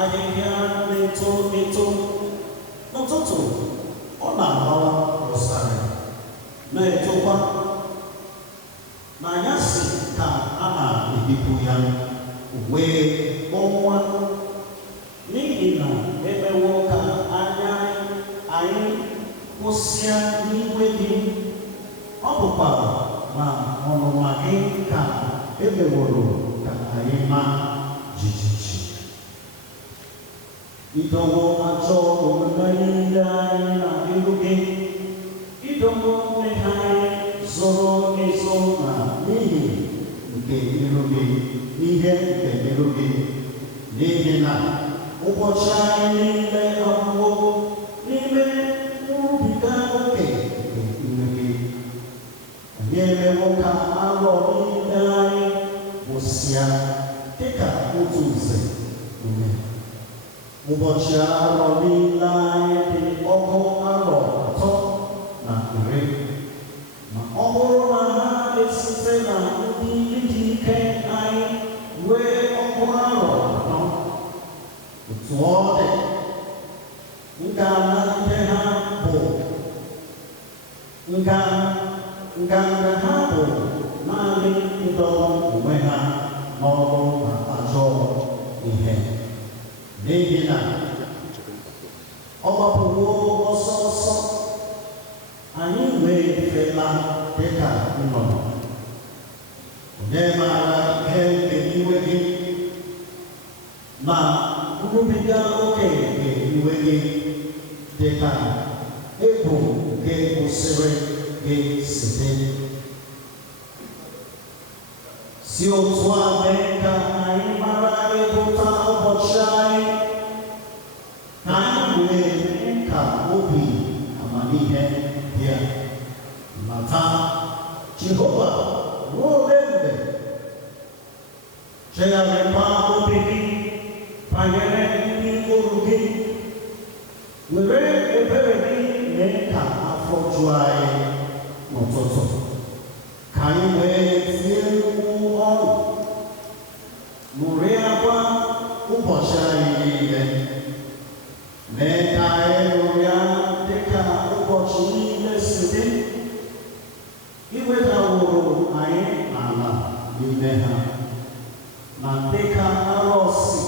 ahịhịa na-eto eto n'ụtụtụ ọ na-agbawa ụsarị na-etokwa n'anyasị ka a na-ebipụ ya wee kpọnwa n'ihi na emewo ka anya anyị kwụsịa n'iwe gị ọ bụkwa na ọnụma gị ka emeworo ka anyị maa jijiji idowo ajọ omume niile anyị na iru gị idowo mmehie anyị zoro ezo na n'ihi nke iru gị n'ihe nke iru gị n'ihi na ụbọchị anyị niile abụọ n'ime nrubiga oke nke iru gị anyị emewo ka arọ niile anyị gwụsịa dịka otu nze ume ụbọchị arọ niile anyị dị ọgụ arọ atọ na iri ma ọ bụrụ na ha esite na ndị ịdị ike anyị wee ọgụ arọ atọ otu ọ dị ngalaba ha bụ nganga ha bụ naanị ịdọrọ onwe ha n'ọrụ na ajọ ihe n'ihi na ọ gbapụwo ọsọ ọsọ anyị wee fela dịka nnụnụ onye maara ihe nke iwe gị na nrubiga oke nke iwe gị dịka ebu nke kwụsịrị gị site si otu a mee ka anyị mara ịgụta ụbọchị anyị ka anyị wee ka obi amamihe bịa mata Jehova ruo ole mgbe chegharịkwa obi gị banyere ndị oru gị were ebere gị mee ka afọ ju anyị n'ụtụtụ ka anyị wee tie mkpu ọṅụ ṅụrịakwa ụbọchị anyị niile mee ka anyị ṅụrịa dịka ụbọchị niile si dị iwetaworo anyị n'ala n'ime ha na dịka arọsị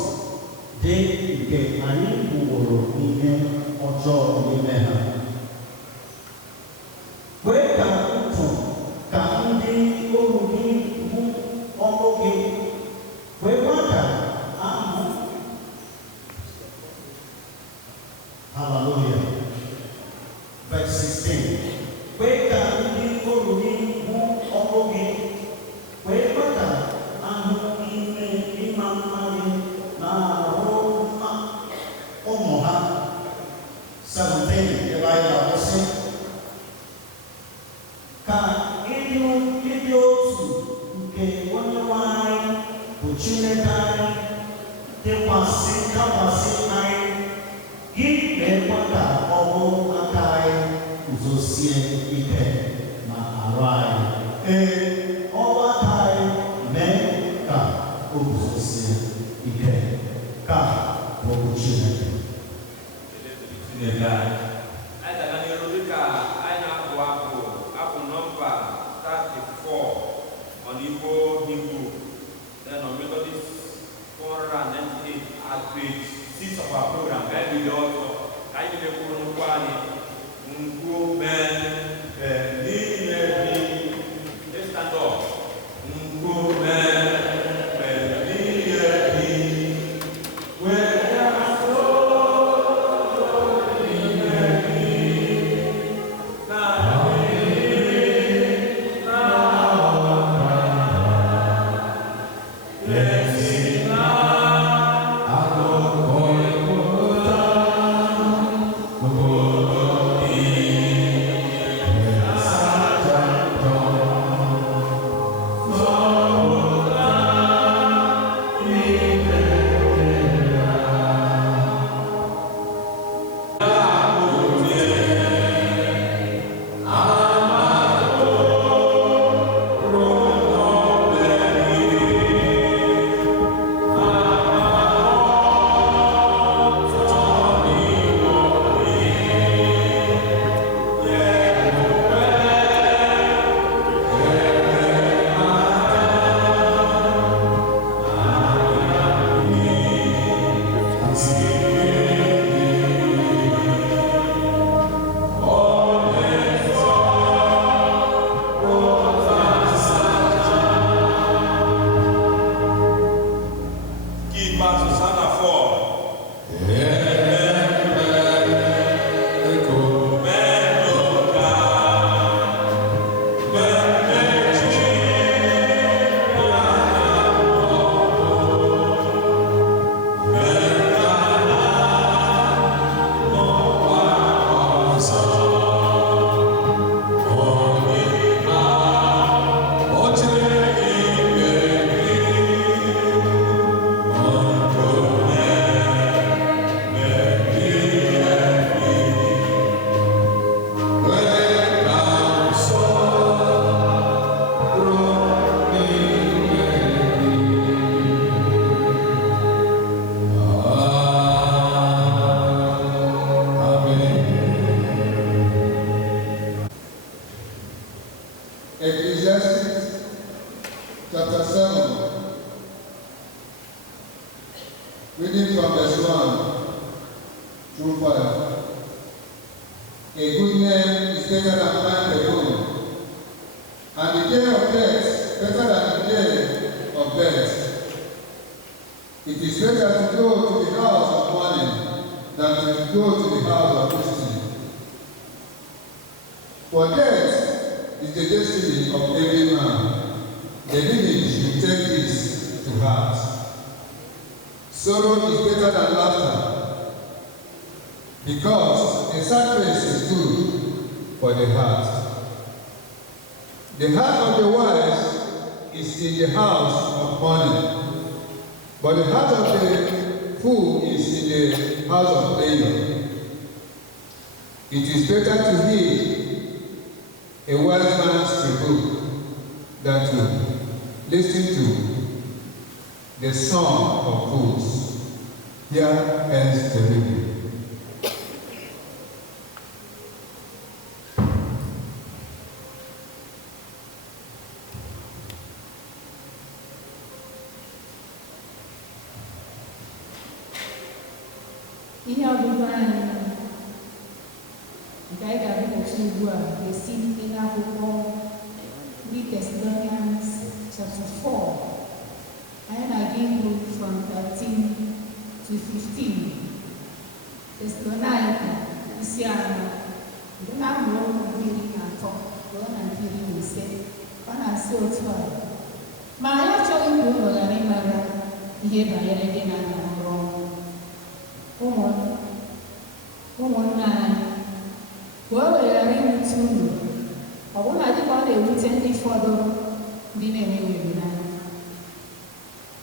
dị nke anyị gbuworo ihe ọjọọ n'ime ha kwee ka ntụ ka ndị oru gị hụ ọnụ gị kwekwa ka ahụ hallelujah verse 16 kwee ka ndị oru gị hụ ọnụ gị kwekwa ka ahụ ime ịma mma gị na ahụ mma ụmụ ha 17 ebe anyị ga-akwụsị ka ịdị otu nke Onyenwe anyị bụ Chineke anyị dakwasị anyị gị meekwa ka ọrụ aka anyị guzosie ike na arụ anyị ọrụ aka anyị mee ka o guzosie ike ka ọ bụ Chineke anyị ga-aga n'iru dịka anyị na-abụ abụ nọmba 34 on Igbo Hebrew, then on Methodist 498 at page 6 of our program. Guide me also. Guide me the Kurunkwani. Nkume Benine. Let's stand up. Nkume Benine. Where Yes. through fire. A good name is better than fine alone, and the day of death better than the day of death. It is better to go to the house of mourning than to go to the house of feasting. For death is the destiny of every man. The living should take this to heart. Sorrow is better than laughter, because a sad face is good for the heart. The heart of the wise is in the house of mourning, but the heart of the fool is in the house of pleasure. It is better to heed a wise man's rebuke than to listen to the song of fools. Here ends the reading. Ihe ọgụgụ anyị nke anyị ga-agụpụta ugbu a ga-esi site n'akwụkwọ ndị Thessalonians chapter 4. Anyị na-aga ihu from 13 to 15. Thessalonica isi anọ nke na-amaokwu iri na atọ ruo na iri na ise. Ọ na-asị otu a: ma anyị achọghị ka unu ghara ịmara ihe banyere dị na ọrụ ụmụnna anyị, ka o wee ghara iwute unu, ọbụna dịka ọ na-ewute ndị fọdụrụ ndị na-enweghị olileanya.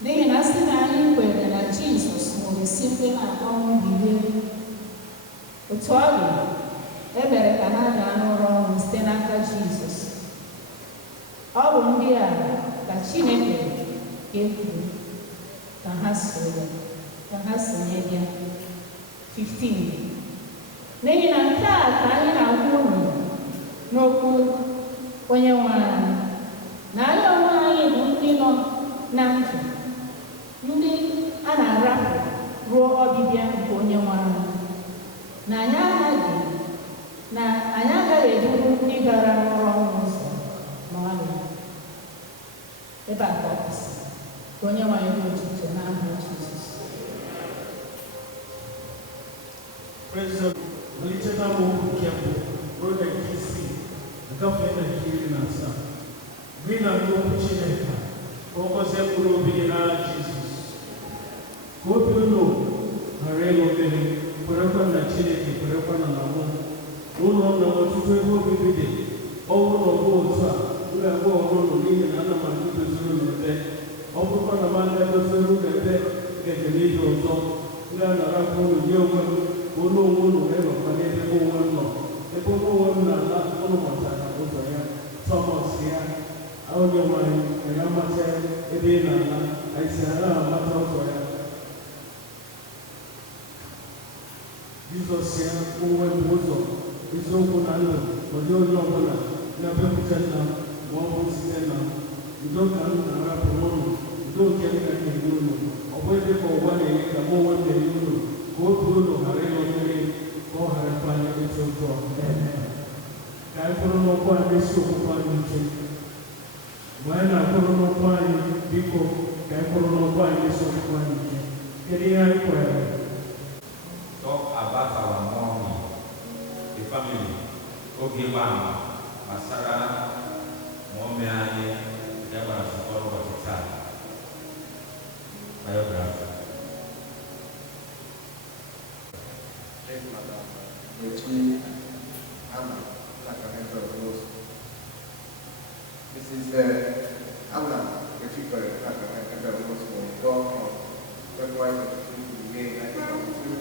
N'ihi na sị na anyị kwere na Jizọs nwụrụ site n'ọnwụ bilie, otu ọ dị, e mere ka ha gaa n'ụra ọnwụ site n'aka Jizọs. Ọ bụ ndị a ka Chineke ga-ekwuru ka ha sonye bịa. 15. N'ihi na nke a ka anyị na-agwa unu n'okwu onye nwe anyị, na anyị onwe anyị bụ ndị nọ na ndụ, ndị a na-arapụ ruo ọbịbịa nke onye nwe anyị, na anyị agaghị eduru ndị gara n'ụra ọnwụ ụzọ ma ọlị. Ebe a ka ọ kwụsịrị. Ka onye nwe anyị bụ otuto n'aha Jizọs. Praise the Lord. Malite na amaokwu nke mbụ ruo na nke isii, gafee na nke iri na asaa. Mgbe ị na-agụ okwu Chineke, ka ọ gọzie mkpụrụ obi gị n'aha Jizọs. Ka obi unu ghara ịlụ mmiri, kwerekwa na Chineke, kwerekwa na mụ. Ụlọ nna m ọtụtụ ebe obibi dị, ọ bụrụ na ọ bụ otu a, m ga-agwa ọhụrụ n'ihi na ana m edoziri unu ebe. Ọ bụrụkwa na m aga edoziri unu ebe, ga-ekele ihe ọzọ. M ga-anarakwa unu nye onwe m. Unu onwe unu ịnọkwa n'ebe onwe m nọ, ebe onwe m na-ala ụnụ matara ụzọ ya. Tọmọs ya onye nwanyị anyị amata ebe ị na-ala, anyị si ara amata ụzọ ya. Jizọs ya onwe m ụzọ eziokwu na ndụ, ọ dị onye ọbụla na-abịakwute nna m ma ọ bụ site na udo ka m na-arapụrụ unu, udo nke m ga-enye unu, ọ bụghị dị ka ụwa na-enye ka m onwe m na-enye unu. Ka obi unu ghara ịlụ mmiri, ka ọ ghara ịkwa anyị ịtụ ụtọ. Ka anyị kwụrụ n'ụkwụ anyị isi okwukwe anyị ike. Mgbe anyị na-akwụrụ n'ụkwụ anyị, biko ka anyị kwụrụ n'ụkwụ anyị isi okwukwe anyị ike. Kedu ihe anyị kwere? Talk about our mommy, the family. Oge gbaa gbasara mommy anyị nke gbara sọkọrọ ụbọchị taa. Biography. Madam Hanna, Nwosu. This is Hanna, Mgbechikwere, Nwosu, born on February 22 to May 1942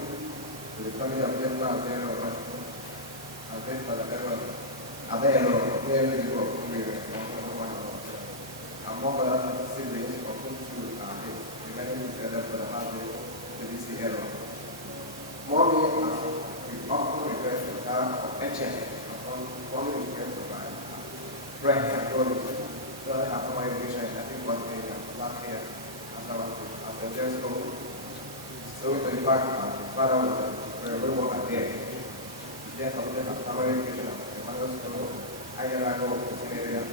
to the family of Hanna and then Father Abelo, where we grew up, among other siblings of whom two are his, remaining with elder for the house of the DC Hero. Mommy often refers to her of HM, only refers to my friends and colleagues. So I have my education, I think, was last year as I was at the day school. So, in fact, my father was very well Then completed her primary education at Emmanuel School, Ayarago, in area.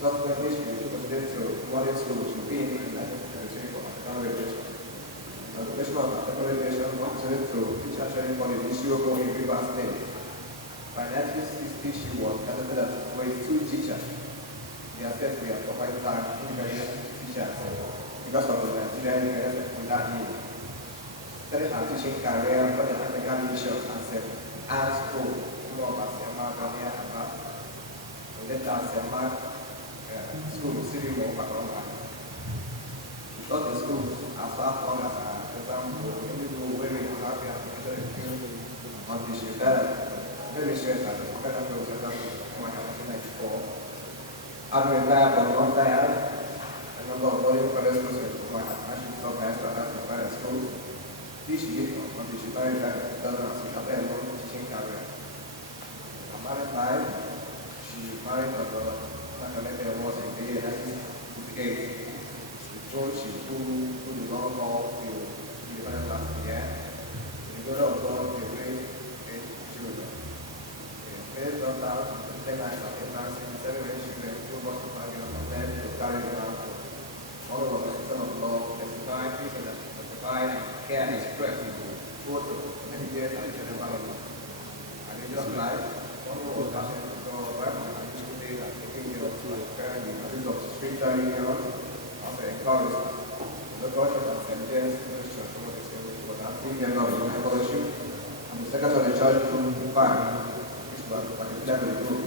Subsequently, she proceeded to modern school to be in 1933 for secondary education. As a professional of secondary education, proceeded to teacher training college in Isioko in Rivers State. By 1960, she was categorized as grade 2 teacher. They are said to be a five-time independent teacher because of the Nigerian independence in that year. Started her teaching career for the African mission and art school, more of St. Mark Ghanaian and Mark. And then St. Mark school, city of Bakalonga. She taught the school as long as an example, even though very happy and until she died. Very stressed at the federal process in 1994. After retired from North Dial, a number of volume further schools were actually stopped by extra to private schools. This year, until she married in 2006 after a long teaching career. A married life, she married Dr. Nakalete was in the year 1968. Before she flew to the long haul to independent last year, the daughter of God, the great children. Based on that, the 10 nights of advancing 7 children, 2 months of fighting on them to carry the mantle. All was a system of law, testifying, testified, care and expressed both many years and environment. And in just life, one was passionate to go back and used to say that taking care of preparing the use of spiritual union as an encouragement. The culture of St. James Church was an active member of the fellowship and the secretary of the church group 5. Particularly group,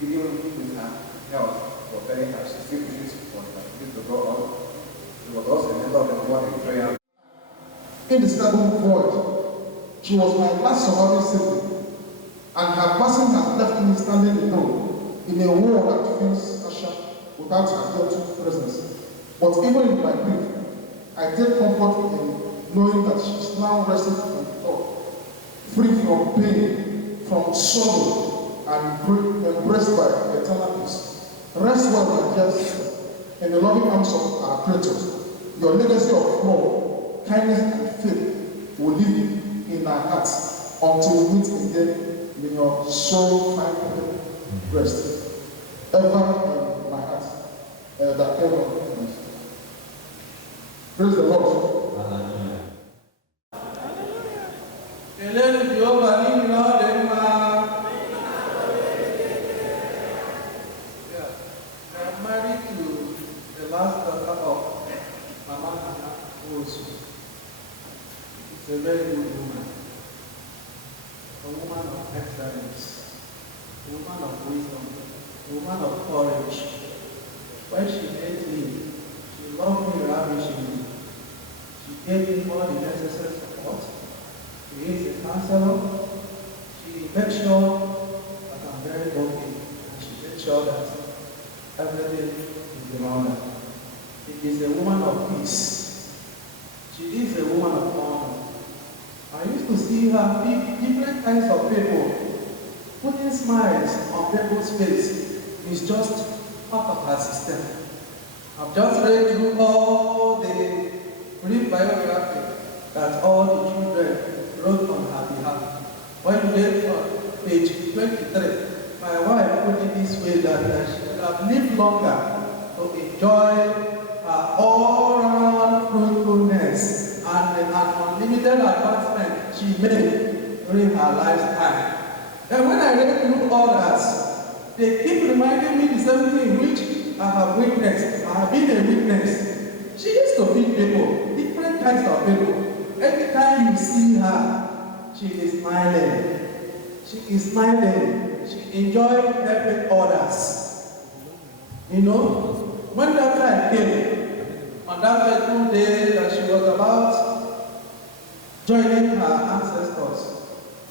even with her health for telling her she still wishes for the to go on. She was also a member of the morning prayer. Indescribable void. She was my last surviving sibling, and her passing has left me standing alone in a world that feels ashamed without her gentle presence. But even in my grief, I take comfort in knowing that she is now resting from the thought, free from pain, from sorrow, and embraced by eternal peace. Rest well, my dear sister, in the loving arms of our Creator. Your legacy of love, kindness, and faith will live in our hearts until we meet again. May your soul find rest. Ever in my heart, that ever. Praise the Lord. I'm married to the last daughter of Mama Hanna, Nwosu. She's a very good woman, a woman of excellence, a woman of wisdom, a woman of courage. When she met me, she loved me ravishingly. She gave me all the necessary support. She is a counselor. She makes sure that I'm very okay, and she makes sure that everything is in order. She is a woman of peace. She is a woman of honor. I used to see her pick different kinds of people. Putting smiles on people's face is just part of her system. I've just read through all the brief biography that all the children wrote on her behalf. When you get on page 23, my wife put it this way that she would have lived longer to enjoy her all-round fruitfulness and the unlimited advancement she made during her lifetime. And when I read through others, they keep reminding me the same thing which I have witnessed. I have been a witness. She used to feed people, different kinds of people. Every time you see her, she is smiling. She is smiling. She enjoys helping others. You know, when that time came, on that fateful day that she was about joining her ancestors,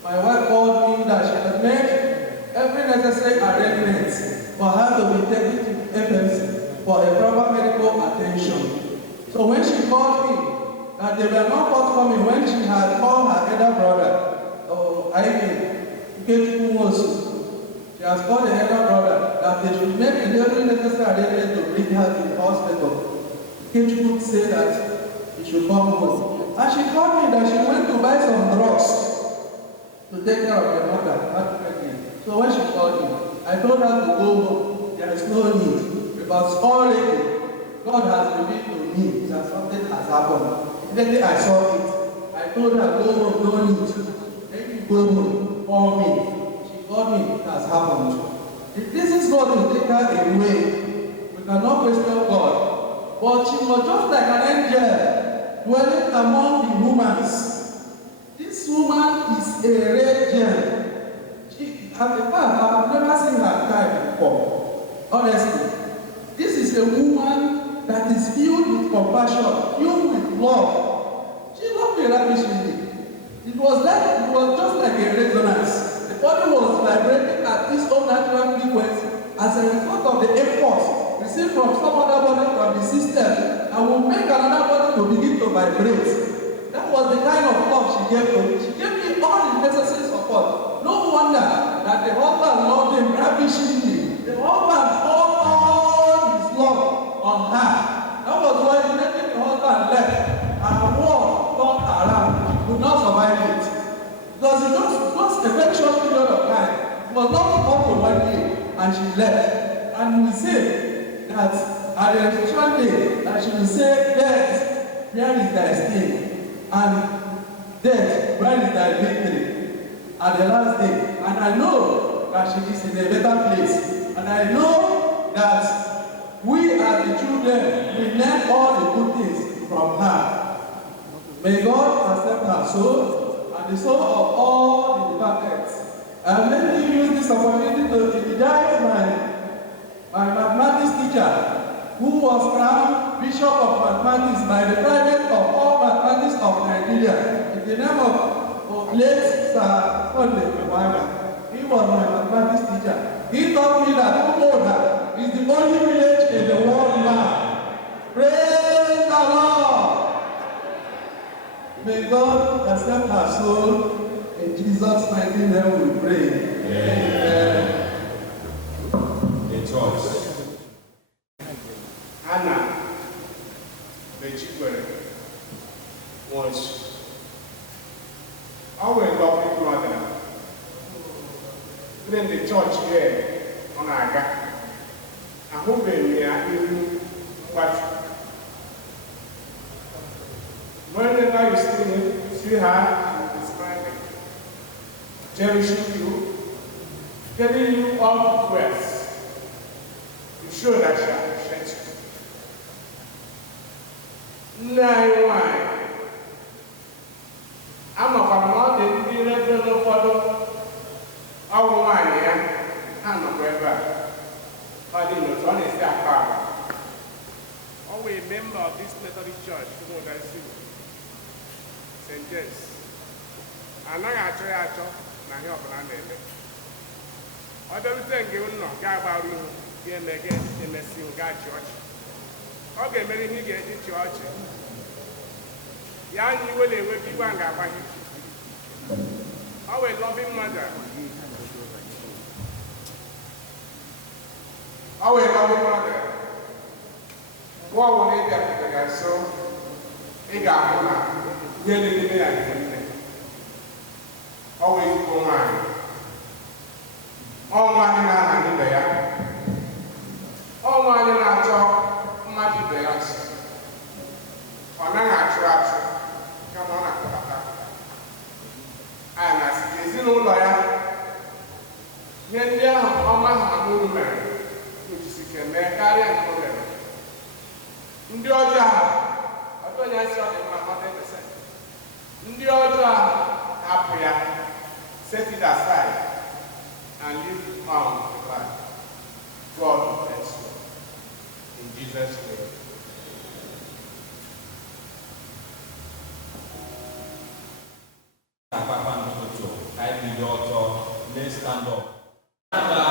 my wife told me that she had made every necessary arrangements for her to be taken to FMC for a proper medical attention. So when she called me, that they were not forthcoming when she had called her elder brother, Nwosu. She has called the elder brother that they should make every necessary arrangement to bring her to the hospital. Nwosu said that he should come home. And she told me that she went to buy some drugs to take care of her mother. got pregnant. So when she called me, I told her to go home. There is no need. Because already God has revealed to me that something has happened. Immediately I saw it. I told her, go home, no need. Let me go home. Call me. She called me, it has happened. If this is God to take her away, we cannot question God. But she was just like an angel dwelling among the humans. This woman is a rare gem. In fact, I have never seen her type before. Honestly. This is a woman that is filled with compassion, filled with love. She loved me ravishingly. It was just like a resonance. The body was vibrating at its own natural frequency as a result of the impulse received from some other body from the system and will make another body to begin to vibrate. That was the kind of love she gave to me. She gave me all the necessary support. No wonder that the husband loved him ravishingly. The husband poured all his love on her. That was why immediately the husband left and the war turned around. She could not survive it. Because it was a very short period of time. It was not up to 1 day and she left. And we say that at the resurrection day, that she will say, death, where is thy sting? And death, where is thy victory? At the last day. And I know that she is in a better place. And I know that we as the children will learn all the good things from her. May God accept her soul and the soul of all the departed. And let me use this opportunity to eulogize my mathematics teacher, who was crowned Bishop of Mathematics by the President of all mathematics of Nigeria, in the name of late Sir Sunday Iwanga. He was my mathematics teacher. He taught me that Umoda is the only village in the world now. Praise the Lord! May God accept her soul. In Jesus' mighty name we pray. Amen. The church. Hanna Mgbechikwere was always lovely mother. Even the church here on Aga, I hope they are in what. Whenever you see her, she will be smiling, cherishing you, giving you all the words to show that she appreciates you. Why? I'm a family, the reverend of Father. Our one, I'm a brother. I didn't know Johnny is their father. Always a member of this Methodist church, St. James. And I actually na here of an enemy. Other thing you know, about you, here again in the Seal God Church. Okay, many me get in church. Young you will be one guy. Our loving mother. Our loving mother. What will they get to the so? They got Hanna. Always go on. All my hand there. All my talk, much there. On an attract, come on, and as is no lawyer, then there are my woman, which is a carry and problem. In the other, I don't answer the 100%. Ndị ọjọọ hapụ ya, set it aside, and leave on the life. God bless you. In Jesus' name. Let's stand up. Oh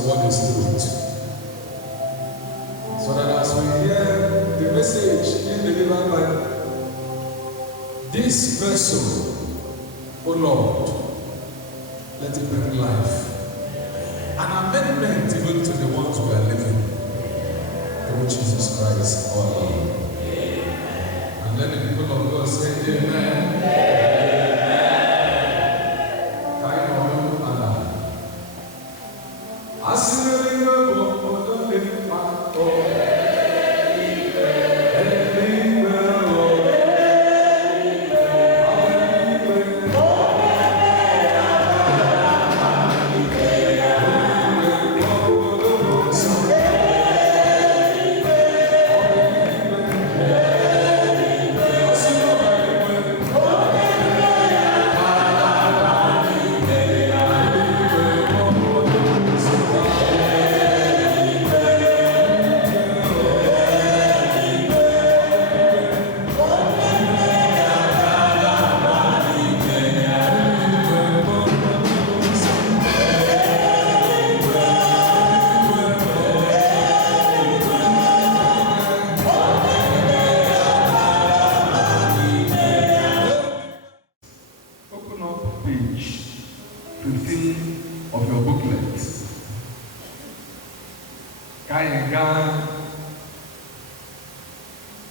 your word is truth. So that as we hear the message being delivered by this vessel, O Lord, let it bring life. An amendment even to the ones we are living. Through Jesus Christ our Lord. And let the people of God say amen.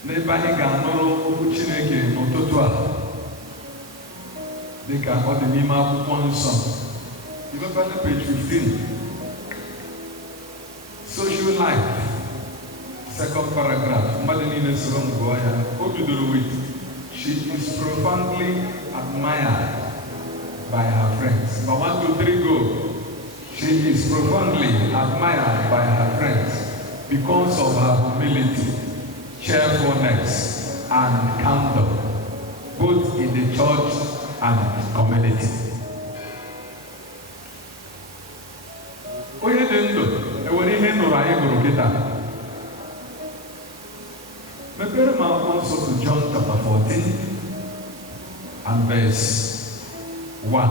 N'ebe anyị ga-anụrụ okwu Chineke n'ụtụtụ a dịka ọ dị n'ime akwụkwọ nsọ. Iwepụta page 15. Social life, second paragraph. Mmadụ niile soro m gụọ ya. O bidoro with she is profoundly admired by her friends. But 1, 2, 3 go. She is profoundly admired by her friends because of her humility, cheerfulness, and candor, both in the church and community. Onye dị ndụ enwere ihe nụrụ anyị gụrụ kịta. Mepere m akwụkwọ nsọ to John chapter 14 and verse 1.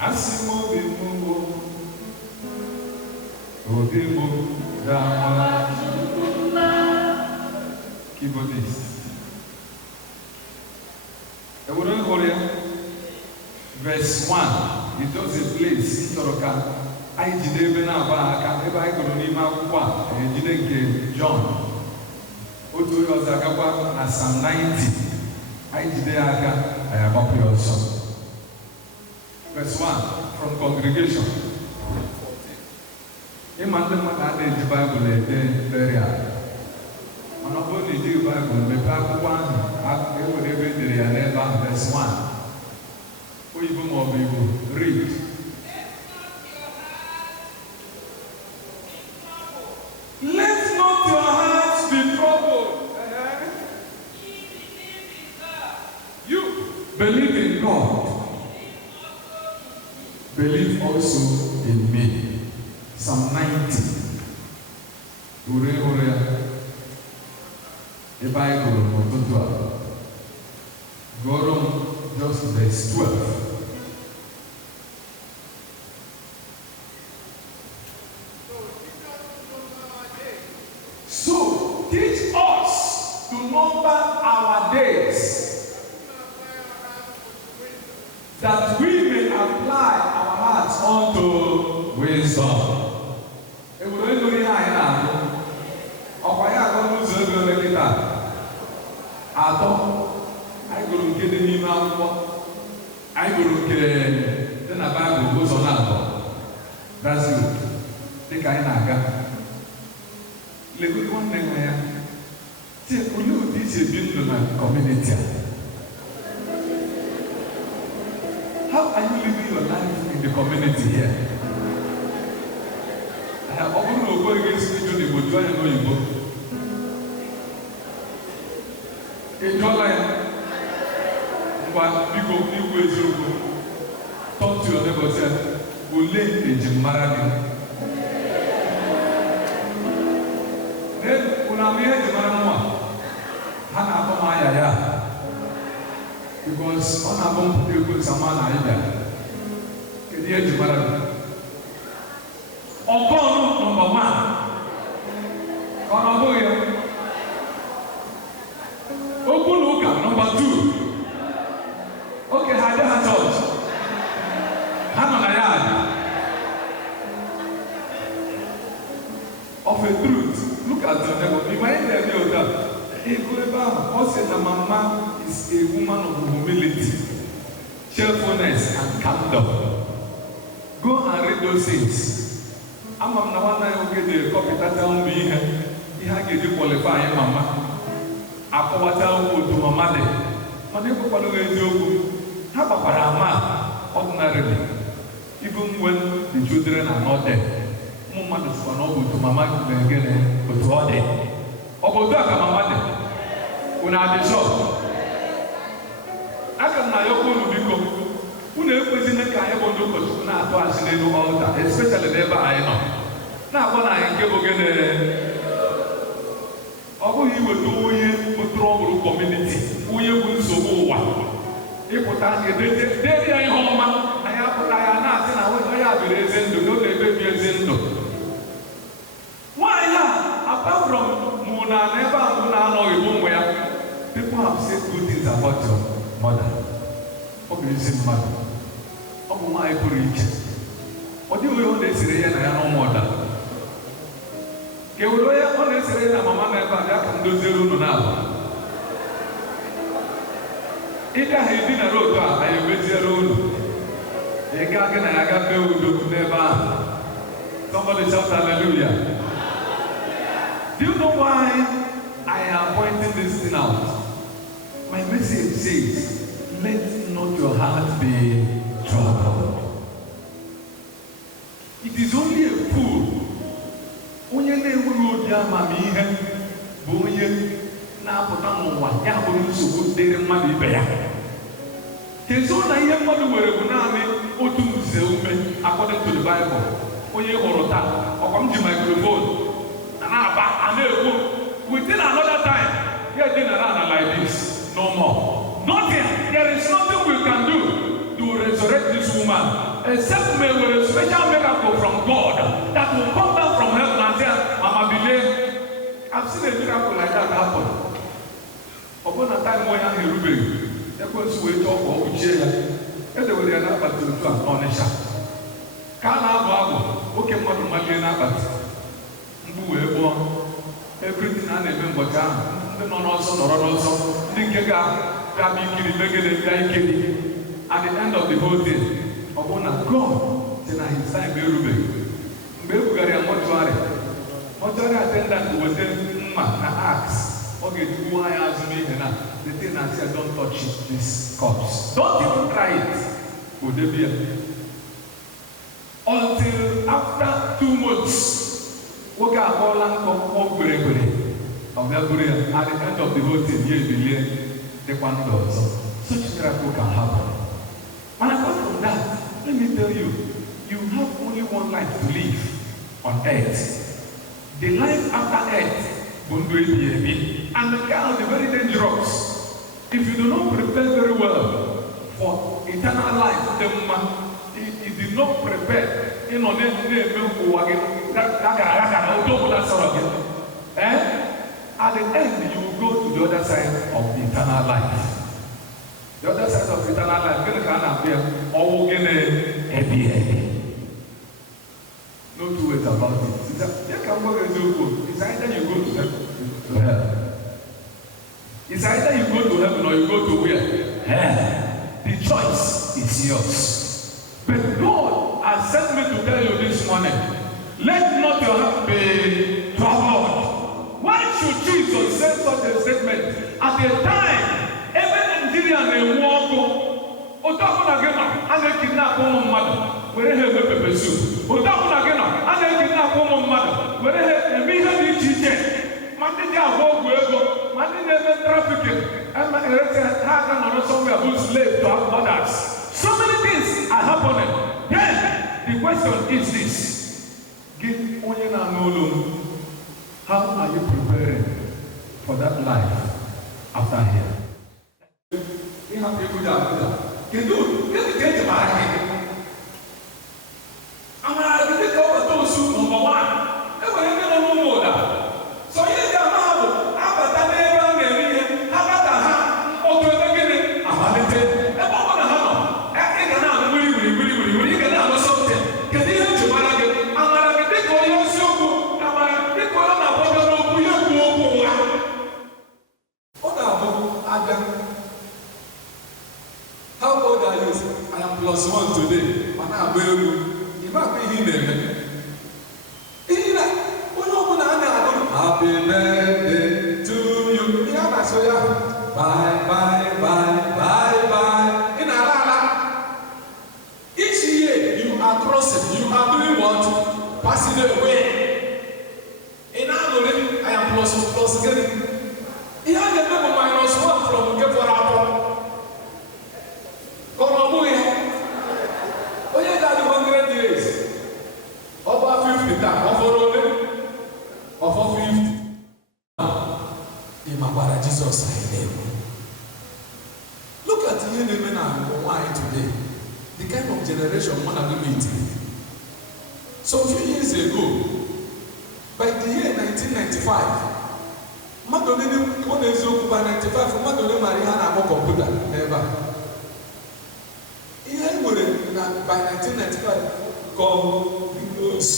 Asị m obi m keyboardist. Verse 1, it does a place Toroka. I did even have a John. Otu Yozakapa as Psalm 90. I did I am up also. Verse 1 from congregation. Imagine what I did the Bible a day burial. On a body the Bible, the Bible verse 1. Who even more people read. Let not your hearts be troubled. You believe in God. Believe also in me. Psalm 90. The Bible go on just verse 12. So teach us to number our days, that we may apply our hearts unto wisdom. I go to get the I go to get then a Bible goes on out. That's good. The kind of let me one thing here. See, you this is built on a community. How are you living your life in the community here? I have often go against me to the bourgeois and know you go. In your life, what people will talk to your neighbor, say, will let the marriage. Then, when I'm here, the Hanna, because on a bomb to put some man either. Can you hear me? Okono number 1. Onoboya. Okunuka number 2. Okay, Hanna church. Hanna na yard. Of a truth, look at the neighbor. Remind them of that. Also, mama is a woman of humility, cheerfulness, and candor. Go and read those things. I'm not one I will get the copy that tell me he had to qualify mama. I call what to mama. But they go follow you. Have a parama ordinarily. Even when the children are not there. Mama is not to mama again, but to all day. Obodo aka mama de una adisho aka na yoko nu biko una ekwezi na ka ebo ndo ko na ato asile no altar especially the eba ayi no na agba na nke bo gene obo yi wetu onye otroburu community onye bu nsogbu ụwa ịpụta edete deri anyị homa anyị apụta ya na asị na onye ya biri eze ndụ na ọ na-ebebi eze ndụ nwanyị apart from Muna never Muna know even where people have said good things about your mother. Okay, you say mother. Oh, my courage. What do you want to say? I am no mother. Que o loya onde será na mamãe na banda com 2-0 no nada. Ida heidi na roto a ayo 2-0. Ega que na aga peu do neba. Somebody shout hallelujah. Do you know why I am pointing this thing out? My message says, let not your heart be troubled. It is only a fool. Onye na-enweghị obi amamihe bụ onye na-apụta n'ụwa ya bụrụ nsogbu dịrị mmadụ ibe ya. Kezo na ihe mmadụ nwere bụ naanị otu nze ume according to the Bible. Onye hụrụ taa, ọkwa m ji microphone. Within another time, here dinner around like this, no more. Nothing. There is nothing we can do to resurrect this woman, except maybe with a special miracle from God that will come down from heaven and say, "Mama, believe." I've seen a miracle like that happen. Upon a time when I'm here, there was way talk or chair, and they were another to Onisha. Can't have okay, what Malina. Everything I never got down. The non also nor also. The Gaga, Gabi, Kiri, at the end of the whole thing, upon a God, then I signed Berube. Berugari and Mortuary attendant was then asked, okay, who I asked me, and the thing I said, don't touch this corpse. Don't even try it. Would they be until after 2 months? Woke up all and come at the end of the whole thing, the one does. Such miracle can happen. And apart from that, let me tell you, you have only one life to live on earth. The life after earth, and the kind of very dangerous. If you do not prepare very well for eternal life, it did not prepare. You know, at the end, you will go to the other side of eternal life. The other side of eternal life, no two ways about it. It's either you go to hell. It's either you go to heaven or you go to where? Hell. The choice is yours. But God has sent me to tell you this morning, let not your heart be troubled. Why should Jesus say such a statement at a time even Nigerian may walk Otapuna Gema and they kidnap one mother where they have a pepper soup. Otapuna Gema and they kidnap one mother where they have a million chicken. Mandija walk wherever, Mandija trafficking, and my husband or somewhere who's slave to have others. So many things are happening. Then the question is this. Give Onyena Nolom. How are you preparing for that life after here? ịhapụ ego dị abụda kedu ka eji mara gị amara gị dịka ọbata osu nọmba 1 enwere ndị nọ n'ụmụ ụda so ihe dị ama ha bụ abata n'ebe a na-eme ihe ha bata ha otu ebe gịnị amalite ebe ọ bụla ha nọ ị ga na-anụ wiri ị ga na-anụ sọpụta kedu ihe eji mara gị amara gị dịka onye eziokwu amara dịka onye na-agbado n'okwu ihe kwu okwu ụgha ọ ga-abụ abịa how old are you? I am +1 today mana agba egwu ịma akpa ihe ị na-eme ihe na onye ọbụla a na-agụ happy birthday to you ihe a na-asụ ya bye bye bye bye bye ị na-ala ala each year you are crossing you are doing what? Passing away ị na-anụrị I am plus gịnị ihe a na-eme bụ -1 from nke fọrọ afọ kọrọ ọbụghị ya onye ga-adị 100 years ọba 50 taa ọ fọrọ ole ọfọ 50 ị makwara Jizọs anyị na-ekwu look at ihe na-eme na nwaanyị today the kind of generation mụ na gị meeting some few years ago by the year 1995 mmadụ onye ọ na-eziokwu by 95 mmadụ onye mara ihe a na-akpọ kọmputa n'ebe a ihe nwere na by 1995 called Windows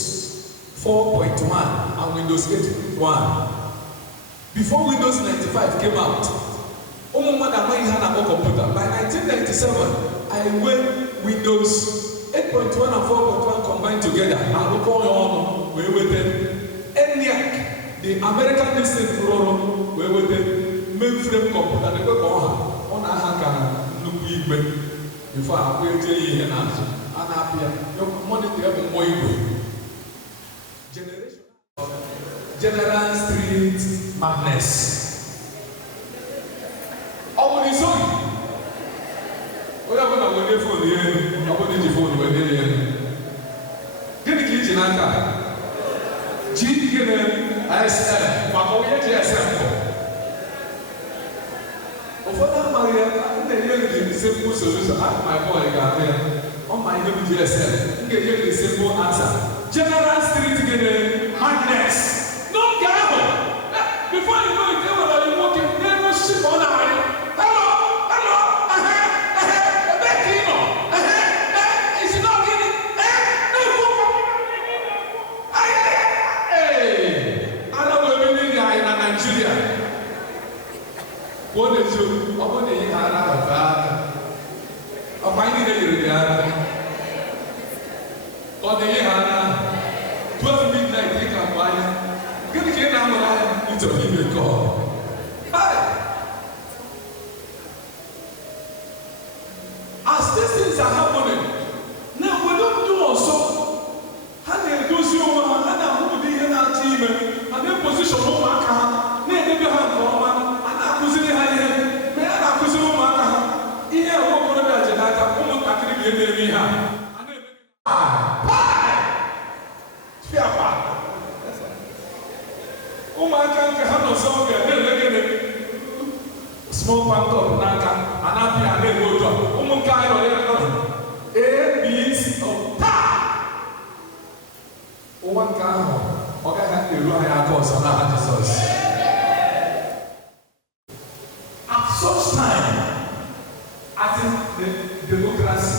4.1 and Windows 8.1 before Windows 95 came out ụmụ mmadụ amaghị ihe a na-akpọ kọmputa by 1997 I went Windows 8.1 and 4.1 combined together arụkọ ya ọnụ wee weta ENIAC the American Institute rụrụ wee weta mainframe kọmputa na-ekwe ka ọ na-aha ka nnukwu igwe before akwa eje ihe n'azụ a na-apụ ya monitor ebe mmụọ igwe General Street Madness ọ bụ n'isoghị onye ọbụla were fonu ya elu ọ bụla iji fonu were ya elu gịnị ka iji n'aka ji gịnị ISM maka onye ji ISM bụ ụfọdụ amaghị ya na-enye gị simple solution after my boy ga-abịa ya ọ ma ihe bụ GSM m ga-enye gị simple answer General Street gịnị Madness n'oge ahụ before you know it enwere onye nwoke n'elu osisi ka ọ na-arị hello ebe ka ị nọ isi na gịnị na-ekwu ana wee ndị ga anyị na Nigeria kwuo n'eziokwu ọ bụrụ na ihe ha na-abafe aka ọkwa anyị niile nyere ya aka ọ na-enye ha aka 12 midnight dị ka mgbe anya gịnị ka ị na-amụrụ anya ịchọrọ ime nke ọ as these things are happening na obodo ndị ọzọ ha na-edozi onwe ha ha na-ahụ ụdị ihe na-achọ ime ha na-epozishọn ụmụaka ha na-edebe ha nke ọma na-akụziri ha ihe ma ya na-akụziri ụmụaka ha ihe nwa okorobịa ji n'aka ụmụntakịrị ga-eme ihe a ụmụaka nke ha nọsọ oge na-ele gịnị small pantop n'aka a na-apịa a na-eme otu a ụmụ nke anyị nọ ya ABC taa ụwa nke ahụ ọ gaghị eru anyị aka ọzọ n'aha Jizọs at such time I think the democracy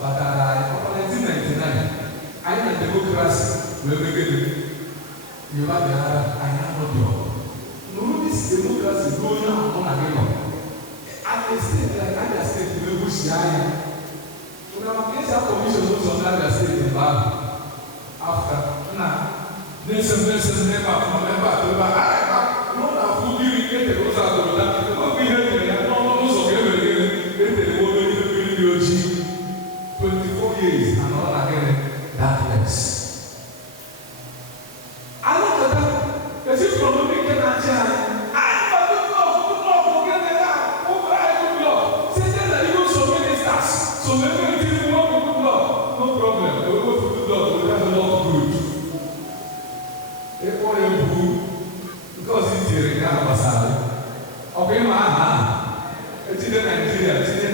batara anyị 1999 anyị na democracy wee megide Yoruba bịara anyị anọghị ọgụ nụrụ this democracy ruo onye ahụ na gị nọ Abia steeti like Abia steeti wee gbuchie anya ụra maka esi akọmishọn ụzọ na Abia steeti mgbe ahụ afta na na-ese n'ebe afọ n'ebe a ebe a n'ụlọ afọ mmiri etere ụzọ atụrụda ọbụ ihe etere ya n'ọnụ ụzọ ka e mere etere obere ihe mmiri dị ojii 24 years and ọ na-agịrị darkness alụkọta ezinụlọ ndị nke na-achị anyị so everything will work with God. No problem. We will go through God. We have a lot of good. Because it's here in Ghana. Okay, man. It's in Nigeria. It's in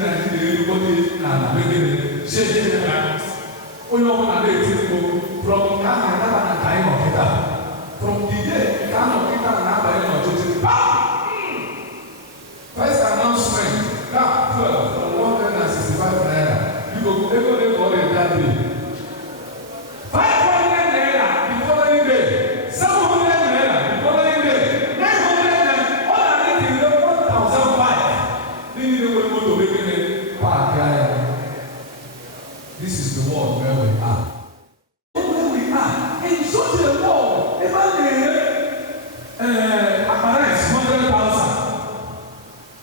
the world where we are. Where we are, in such a world, if I apparent 100,000,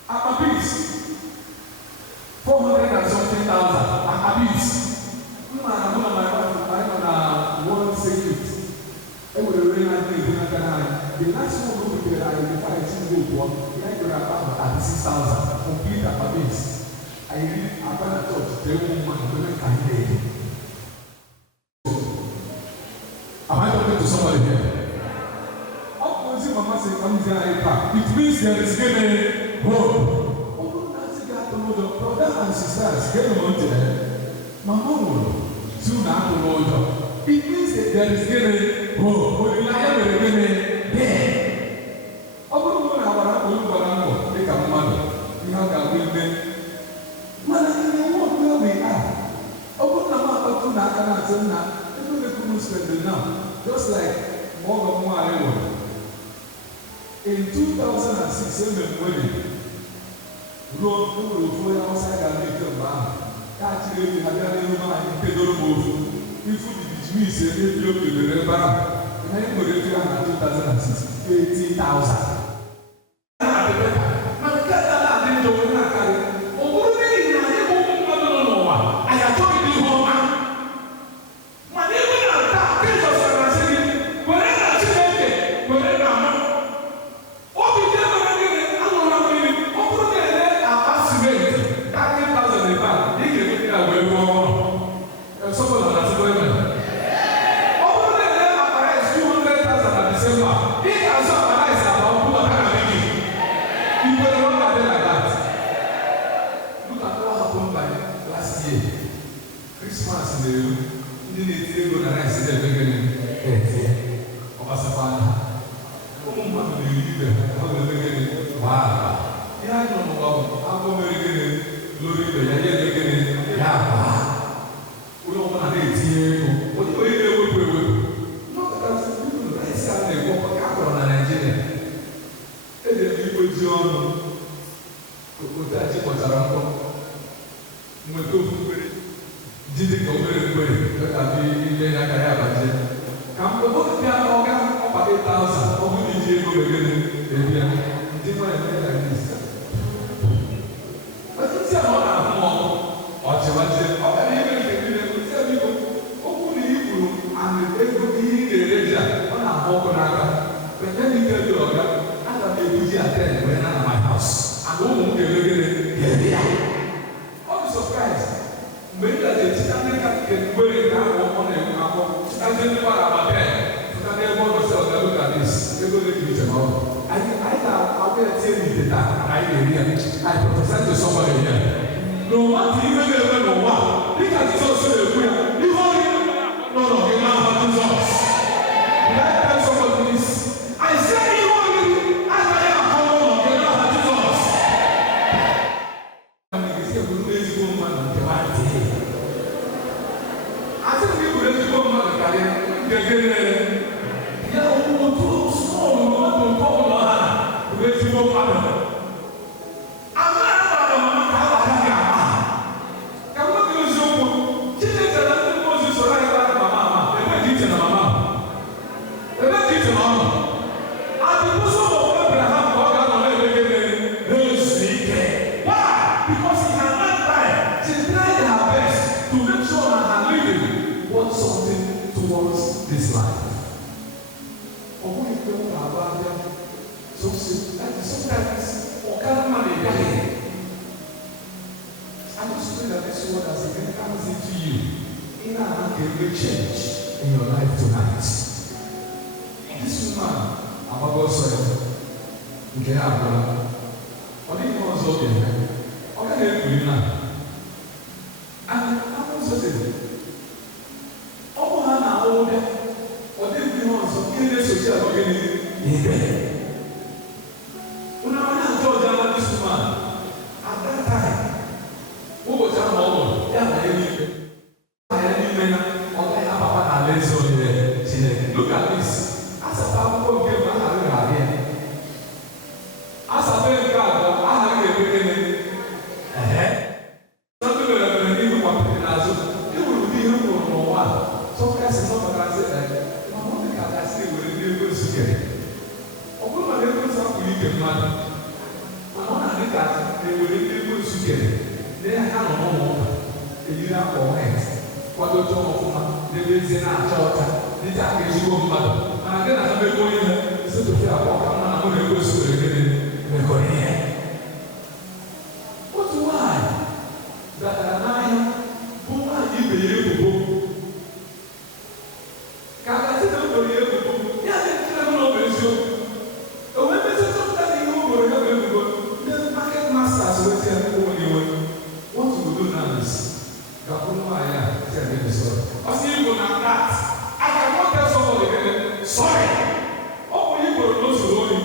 Abis, 400 and something thousand, Abis. I'm on one circuit. I would have really liked to do that. The last one group that I identified to go to, I could have about 36,000 complete Abis. I really about to touch the woman women can hear. Am I talking to somebody here? It means there is giving hope. Brother and sisters, get on there. Mama, soon after it means that there is giving hope. We will not have a giving there. Take a mother. We have a women. Man, I know where we are. Just like Morgan. In 2006, when Lord, who will go outside and make them back? Actually, we had a little man in Pedro Bofu. If we did me say, if you look at the river, and I would have 2006, 80,000. Look at this. As a powerful game, as a very God, I have a something that I need to walk in as you will be ọjọọ ọfụma n'ebezie na-acha ọcha dịka aka ezigbo mmadụ mana gị na ha mekọ ihe setụpụ abụọ ka mma na mụ na-egosi were gịnị mekọrọ ihe. Otu nwaanyị batara n'ahịa bụ nwaanyị ibe ya ebubo ka agazi na okporo ya ebubo ya dị nkiri na ọ bụ eziokwu. O wee mesị chọpụta na ihe o gboro ya bụ ebubo ndị market masters weti ya ụmụ iwe what you do now is gakwuru nwaanyị a ti a dị sọrọ ọ sị igbo na that I cannot tell somebody again sorry ọ bụ igbo na o zuru oyi.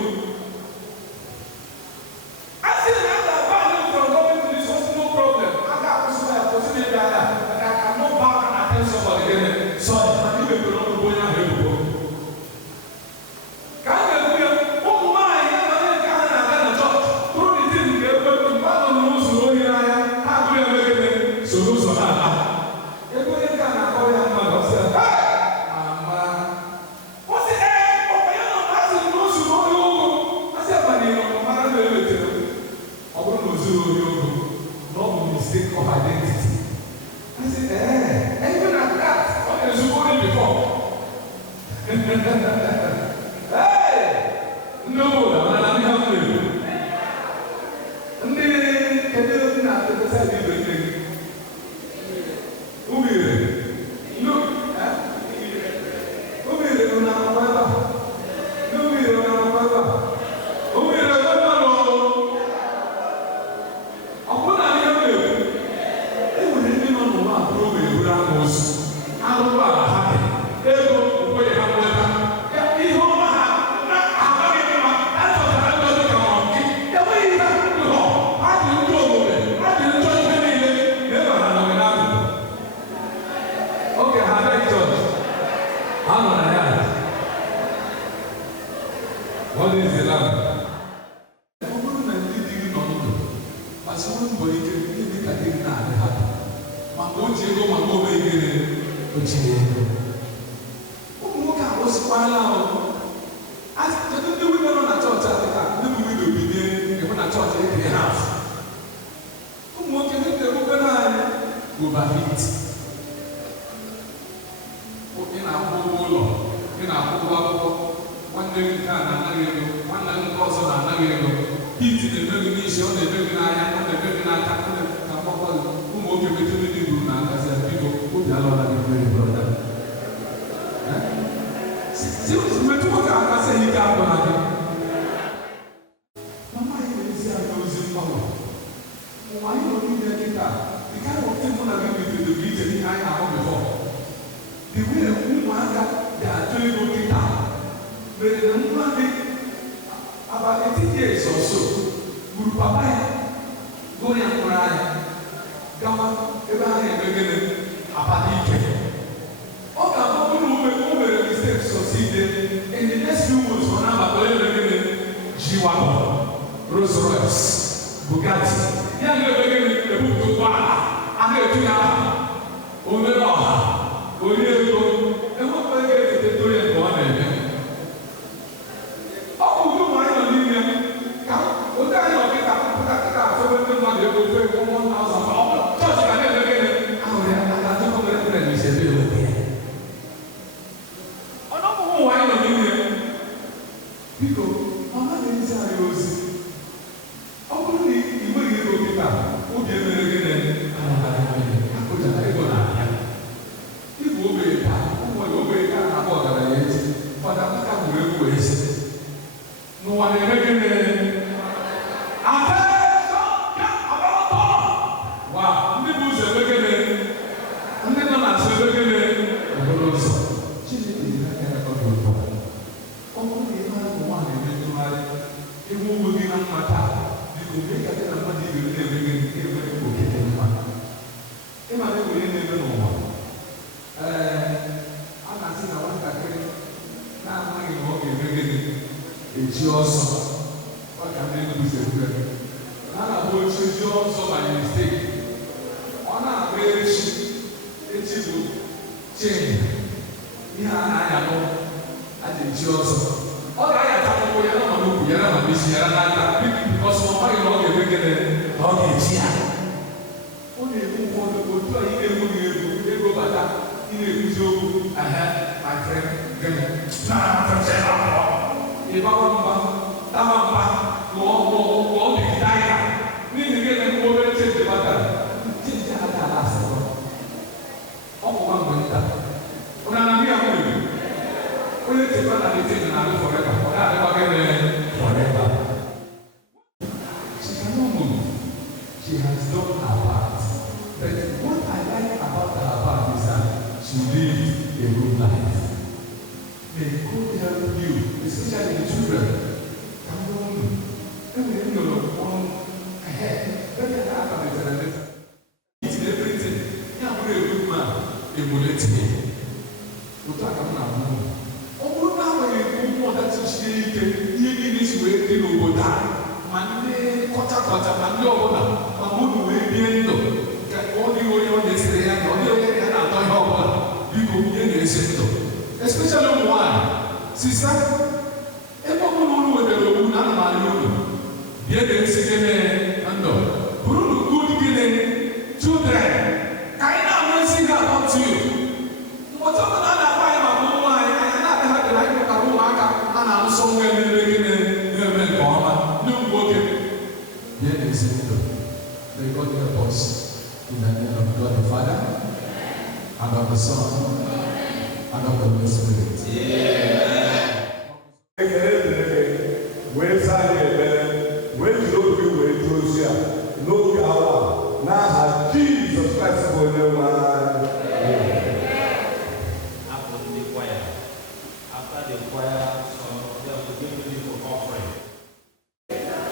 I say na after I buy you from going to this was no problem I got to say I was in there but I cannot back and I tell somebody again sorry na ndị mekọrọ ọrụ bụ onye ahụ ebubo. Ka a ga-ekwu ya ụmụ nwaanyị ya na onye nke ha na-aga na chọọchị bụrụ na iti nke ebe mmadụ na ụzọ ohi n'anya ha agụrụ ya megide soro ụzọ ha ala ebe onye nke a na-akọ ya mmadụ ọsị ya mama ọ sị ọkwa ya nọ na-asị na ụzọ ohi ụgwụ asị abalị ọmara na ewetere ọ bụrụ na o zuru ohi ụgwụ na ọ bụ mistake of identity. I said, even at that, ọ na-ezugbo ohi before. Ndị obodo mana ndị ha nwere ndị kedu ndị na-atụkọta ibe nne gị umire umire nọ na akwụkwọ ebe a ndị umire nọ na akwụkwọ ebe a umire ebe nọ ọkwụ na ihe mere enwere ndị nọ n'ụwa bụrụ oge eburu amoosu arụrụ ala ha ego okwenye ha nweta ihe ọma ha na-agaghị mma achọtara ndị ọdụ ka ma nke enweghị ihe ụlọ ha dị ndị omume ha dị njọ ihe niile na-ebe ha nọ n'akụkụ oge ha abịaghị chọọchị ha nọ na ya what is the lamb? Ọ bụrụ na ndị di gị nọ ndụ gbasara mbọ ike ihe dị ka gị na-adị ha maka o ji ego maka ome gịnị o ji ego ụmụ nwoke akwụsịkwala kedu ndị wido nọ na chọọchị a dịka ndị bụ wido bilie ịhụ na chọọchị ekiri ha ụmụ nwoke ndị na-erube naanị overheat ị na-akwụ ụgwọ ụlọ ị na-akwụ ụgwọ akwụkwọ nwanne gị nke a na-anaghị ego nwanne gị nke ọzọ na-anaghị ego hit na-eme gị n'isi ọ na-eme gị n'anya ọ na-eme gị n'aka ka mgbakọ ụmụ nwoke metụrụ ndị buru na agazi ya biko obi alọla gị mmeri brọda metụ nwoke akasị ike abụ na gị mama anyị na-ezi anyị ozi mgbanwe ụwa anyị nọ n'ime kịta dịka anyị ọtụ mụ na gị bidoro bụ ije ihe anyị ahụ bifọ the way ụmụaka ga-achọ ego kịta mere na nwa gị abalị etinye ọsọ gburu papa ya gụrụ ya mkpụrụ anya gawa ebe a na-eme gịnị abalị ike ọ ga-abụ bụrụ o mere mistake succeed in the next few months ọ na-abata onye mere gịnị G-Wagon Rolls Royce Bugatti ya na-eme gịnị ebupụta ụgbọala a na-etu ya aha omere ọha onye ego enwekwa ego eteto ya nke ọ na-eme ọ bụ udo ma anyị nọ n'ime ka ụdị anyị ọkịta pụta kịta asọbe ndị mmadụ ego ofe ego 1,000 ọ bụ chọọchị ga na-eme gịnị ahụrụ ya aka atụkọ mere mere na isebe eweta ya ọnụ ọmụmụ ụwa anyị nọ n'ime biko ọ na-ezi anyị ozi ọ bụrụ na ị nweghị ego kịta obi emere gịnị akụjara ego na ahịa ịbụ ogbenye taa ụmụnye ogbenye ka na-akpọ ọgaranya echi ụfọdụ aka gburu egwu ezi n'ụwa na-eme gịnị ndị bụ ụzọ eme gịnị ndị nọ na asụ eme gịnị okporo ụzọ Chineke ji aka ya kọta ụtọ ọ bụrụ na ihe ahụ nwaanyị eme ntụgharị ịhụ onwe gị na mma taa biko mgbe ị gaje na mmadụ ibe na-eme gịnị enwere oke dị mma ịma na enwere ihe na-eme n'ụwa a na-asị na nwatakịrị na-amaghị na ọ ga-eme gịnị eji ọsọ ọ ga na-ebu sekwe a na-abụ oche ji ọsọ by mistake ọ na-agba echi bụ chen ihe a na-anya nụ a ga-eji ọsọ ọ ga-anyata akwụkwọ ya na n'ukwu ya na isi ya n'aka ọsọ ọ maghị na ọ ga-eme gịnị na ọ ga-eji ya ọ na-ekwu ụfọdụ otu a ị ga-enweghị ego bata ini itu my friend gini nah tercela ibu bapa tamam gua dikaya ni gini gua bercet depan cinta ada alasan oh bang minta orang nabi aku ini oleh cepat nanti cinta nabi forever orang ada bagian forever she cannot move she has done her part but what I like about her part is that she lived a good life. May God help you, especially the children. Come on, and you know, on ahead. Let me happen it's everything. Yeah, I'm a good man. Emulate me. What I come now. Oh, now I know that she can even this way to go down. Mande kota mande obona. Mamudu we biendo. Only on this day and only and I people in especially one sister everyone with the room and my here they say and good children kind of sing about you whatever that I my mama and I had the like of and I'm somewhere in the beginning no working here they say they got their boss in the name of God the Father and of the Son and of the Holy Spirit. Jesus Christ for you. After the choir, so they will give me for offering. Yeah.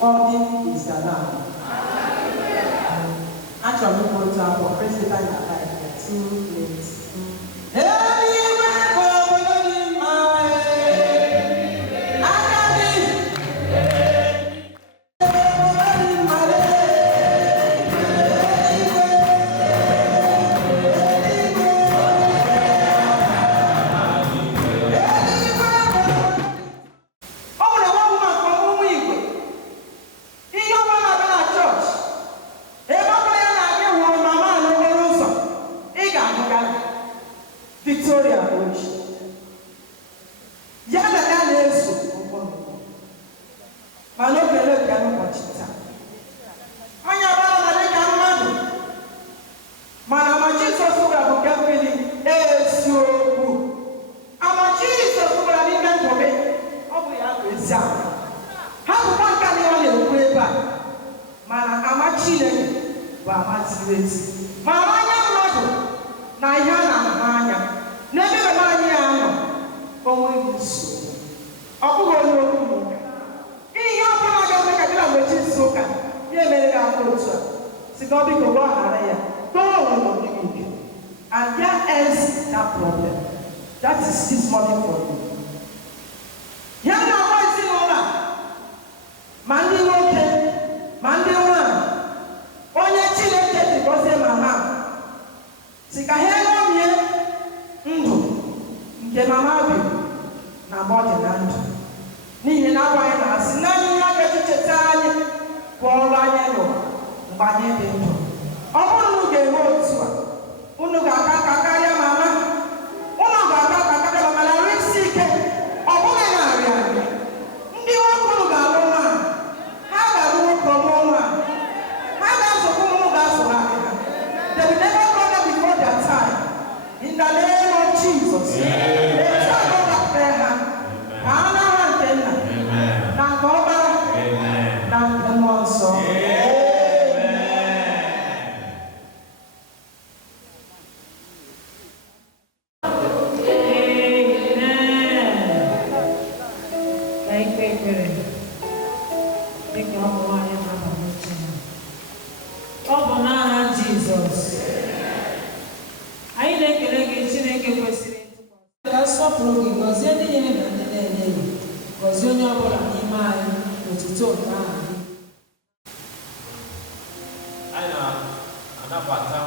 Worthy is the Lamb. Actually, we go to our president and like 2 minutes. And there ends that problem. That is this morning for you. Yana voice in order. Mandi woke, Mandi one. Onye Chineke because mama. Sika helo mie ndu nke mama bi na body na ndu. N'ihi na agwa na asị na ihe a ga-echeta anyị bụ ọrụ anyị nọ mgbe anyị dị ndụ. Ọ bụrụ na unu ga-eme otu a, unu ga-aka aka karịa mama. Unu ga-aka aka karịa mama na nri isi ike. Ọ bụghị na-arịa arịa. Ndị nwoke unu ga-alụ nwa. Ha ga-alụ nwoke ọmụọ nwa. Ha ga-azụkwu ụmụ ga-azụ ha ahịa. They will never go there before their time. In the name of Jesus. They shall go back there. Hanna and Hanna. Na Goba. Na Nwosu. Mgbechikwere dịka ọ bụ nwaanyị na-aba n'uche ya. Ọ bụ n'aha Jizọs. Anyị na-ekele gị Chineke kwesịrị ntụkwasị. Ga-asọpụrụ gị gọzie ndị nyere na ndị na-enye gị. Gọzie onye ọ bụla n'ime anyị n'otuto nke aha gị. Anyị na-anabata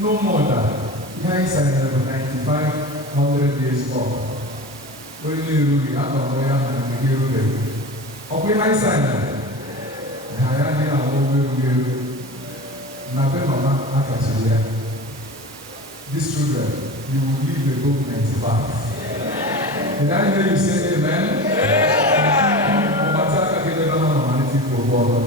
no more than behind sign 9500 years old. When you read it, I don't know how to hear it. Okay, behind sign. I am here. Mama, these children, you will live above 95. Did I hear you say amen? For God.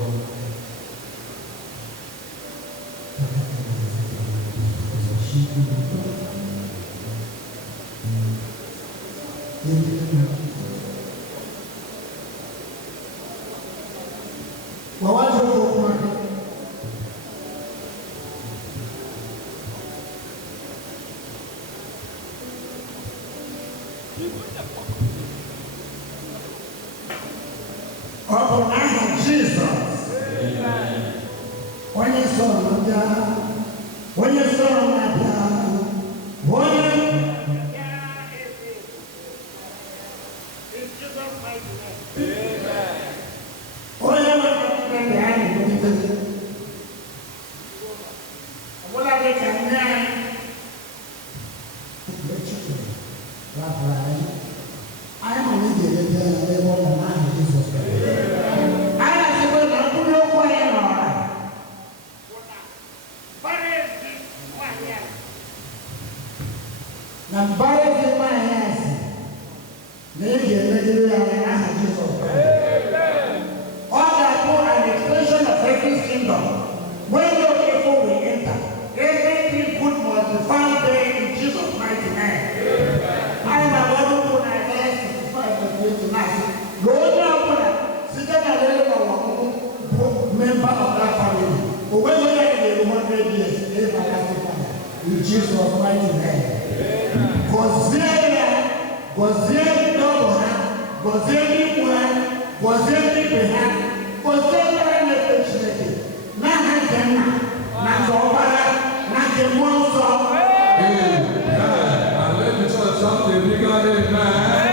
Upon Jesus. When you saw when you saw na mbaya dị mma ya asị na ị ga-emegide ya n'aha Jizọs Kraịst. Ọ ga-abụ an expression of heaven's kingdom. When your people will enter, everything good must be found there in Jesus' mighty name. I am about to put my hands to the fire of the tonight. Lord, member of that family. But when we are in 100 years, in Jesus' mighty name. Gozeli Doboha, Gozeli Wan, Gozeli Beha, Gozeli Nwosu, na Hanna, na Zobara, na Nwosu. And let me tell you something, bigger than that.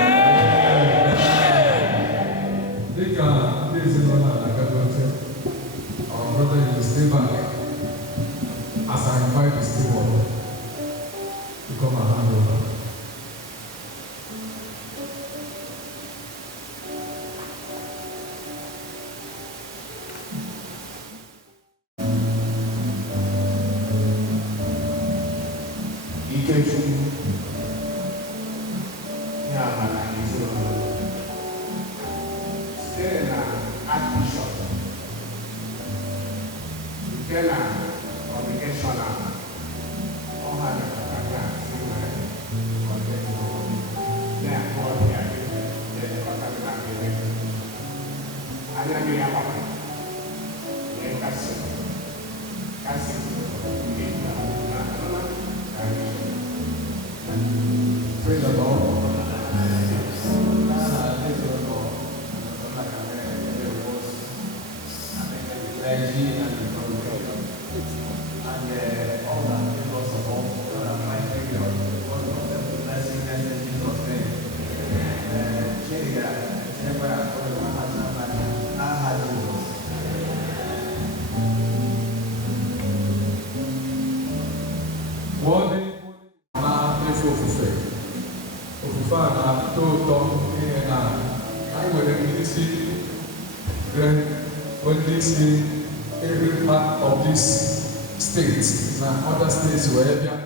This is what I got to say. Our brother will stay back as I invite the steward to come and hand over. Praise the Lord. Every part of this state and other states where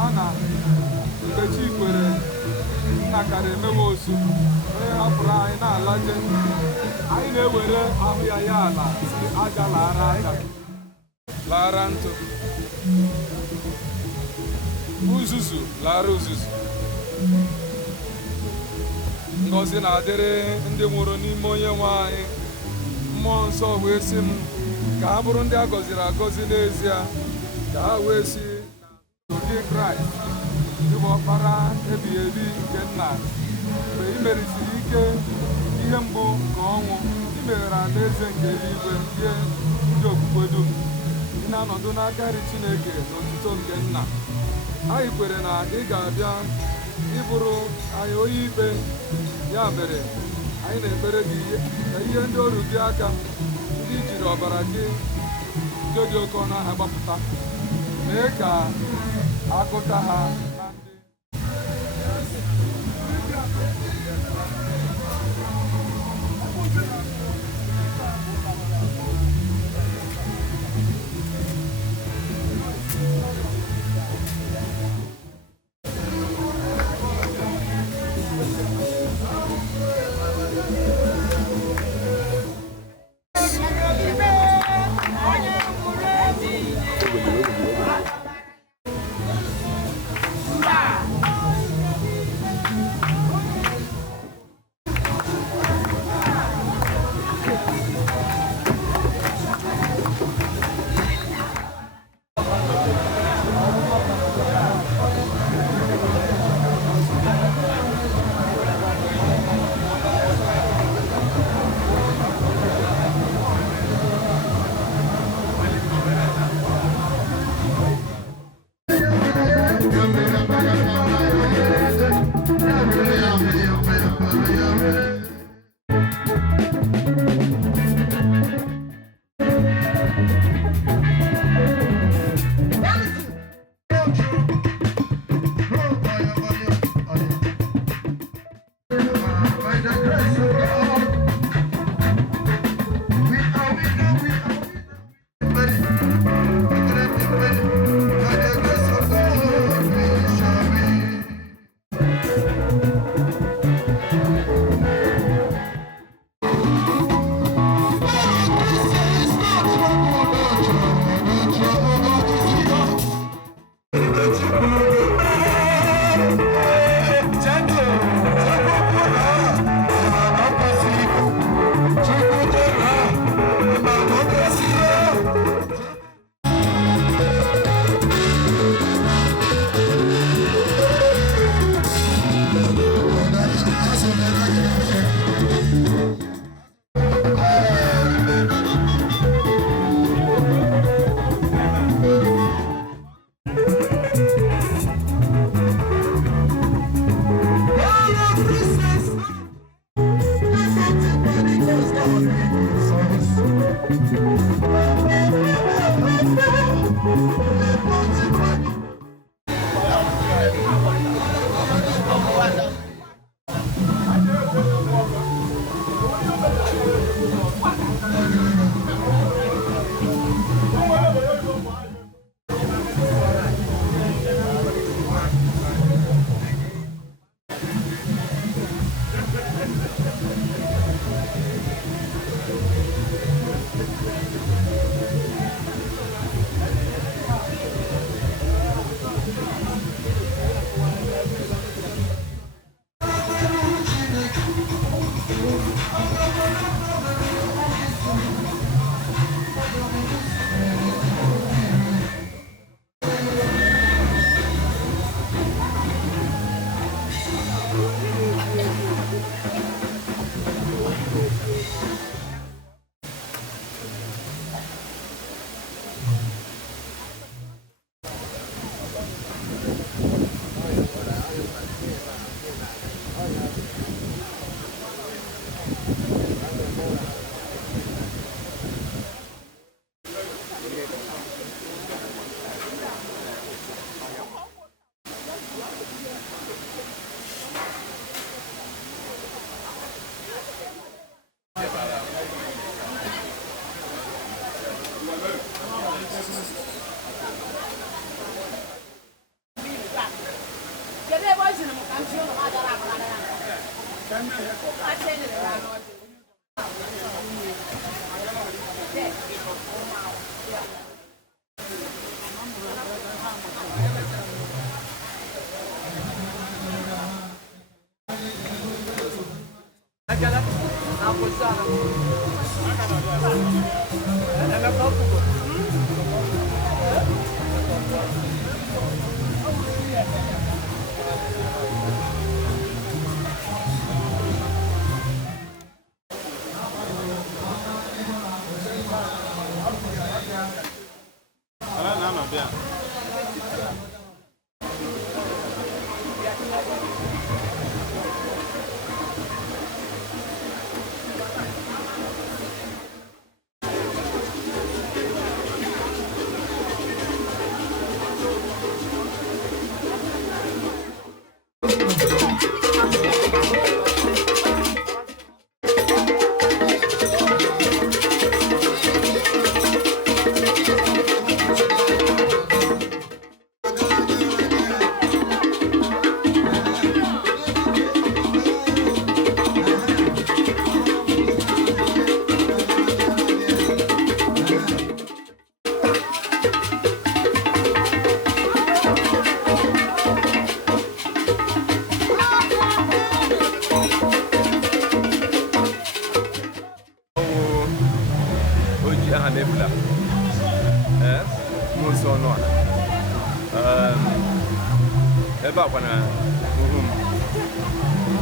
Hanna Mgbechikwere nna kara Nwosu onye hapụrụ anyị na-alaje anyị na-ewere ahụ ya ya ala si aja lara ntụ uzuzu lara uzuzu ngọzi na-adịrị ndị nwụrụ n'ime onye nwe anyị mmụọ nsọ wee sị m ka ha bụrụ ndị a gọziri agọzi n'ezie ka ha wee si n'ụdị Kraịst ịbụ ọkpara ebighị ebi nke nna mgbe ị merisiri ike ihe mgbu nke ọnwụ ị meghere alaeze nke eluigwe nye ndị okpukpe dum ị na-anọdụ n'aka nri Chineke n'otuto nke nna anyị kwere na ị ga-abịa ịbụrụ anyị onye ikpe ya mere anyị na-ekpere gị ka ihe ndị ọrụ gị aka ndị jiri ọbara gị nke dị oke ọnụ ahịa gbapụta mee ka agụta ha na ndị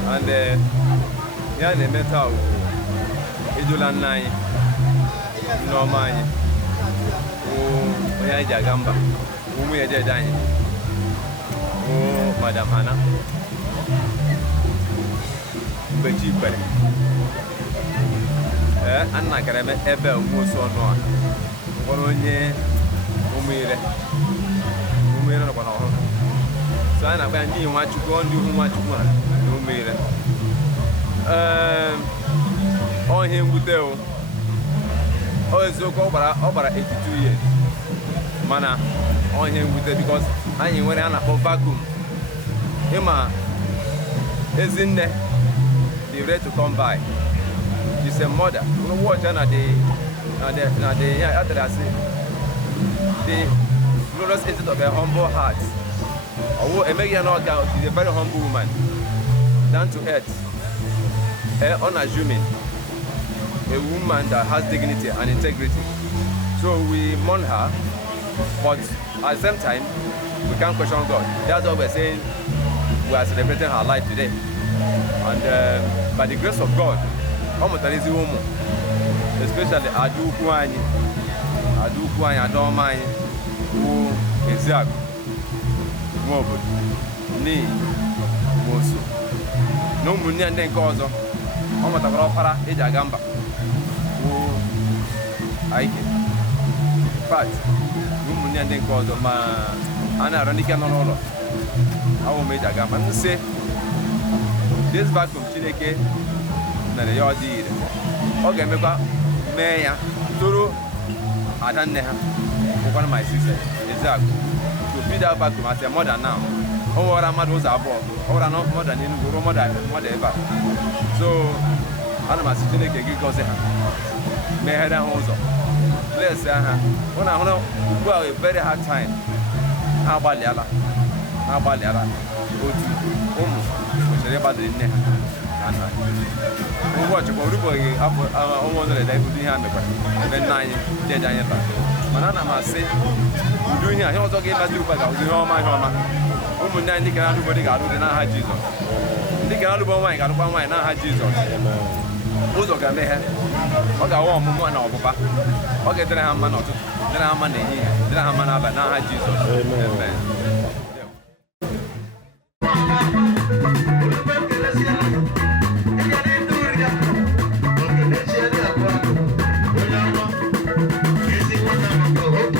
and ya na-emeta ejula nna anyị nneọma anyị onye anyị ji aga mba nwunye dede anyị Madam Hanna Mgbechikwere Anna gara ebe Nwosu ọnụ a mkpọrọ onye ụmụire nọkwa n'ọhụrụ so anyị na-akpa ya ndị Nwachukwu ndị ihu Nwachukwu na ụmụire ihe mwute o eziokwu ọ gbara 82 years mana ihe mwute because anyị nwere a na-akpọ vacuum ịma Ezinne dị ready to come by. She's a mother. You know what? The glorious essence of a humble heart. She's a very humble woman, down to earth, unassuming, a woman that has dignity and integrity. So we mourn her, but at the same time, we can't question God. That's what we're saying. We are celebrating her life today. And by the grace of God, especially Adukwu anyị Adoma anyị wụ Eziagụ Nwobodo ni Nwosu na ụmụnne ndị nke ọzọ ọ mụtakwara ọkpara eji aga mba wụ Aike. In fact, ụmụnne ndị nke ọzọ ma a na-arọ n'ike nọ n'ụlọ awụ m eji aga mba nsị this vacuum Chineke nere ya ọ dị ire ọ ga-emekwa mee ya toro ada nne ha bụkwana my sister Eziagụ to feed that vacuum as a mother now. O nwere mmadụ ụzọ abụọ ọ gwara na mother n'Enugu ruo mother ebe a so ana m asị Chineke gị gọzie ha meghere ha ụzọ bless ha hụ na ahụrụ ugbu a a very hard time ha agbalịala otu ụmụ kwesịrị ịgbadiri nne ha na ụbọchị kwa oruboghi afọ ọnwa ọzọ ede ụdị ihe a mekwara ebe nna anyị dede anyị taa mana ana m asị ụdị ihe a ihe ọzọ ga-ịbazi ugbu a ga-ụdị ihe ọma ụmụnne anyị ndị kere alụgbo dị ga-alụ dị n'aha Jizọs ndị kere alụgbo nwaanyị ga-alụkwa nwaanyị n'aha Jizọs ụzọ ga-emeghe ọ ga-awa ọmụmụ na ọbụba ọ ga-edere ha mma n'ụtụtụ dere ha mma n'ehihie dere ha mma n'abalị n'aha Jizọs amen. Okay.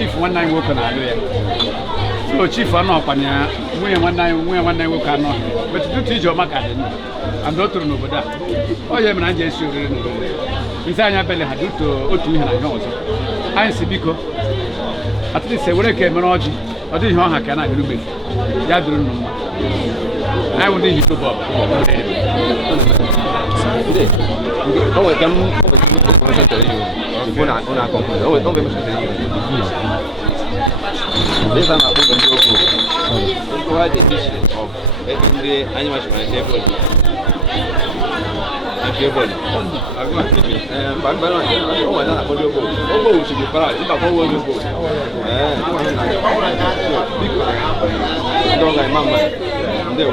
Chief one night work on a so chief on up and we one night work on but to teach your macadam and not to know that. Oh, yeah, man, I just should know. Inside your belly had to Otu and I see because at least I would have came on I didn't know how can I do it. I would need you to Bob. This time I put on your book. Provide the vision of every animal everybody. I'm going to teach it. But oh, I don't know your book. Oh, should be proud. If I go your book. Don't like Mama. There.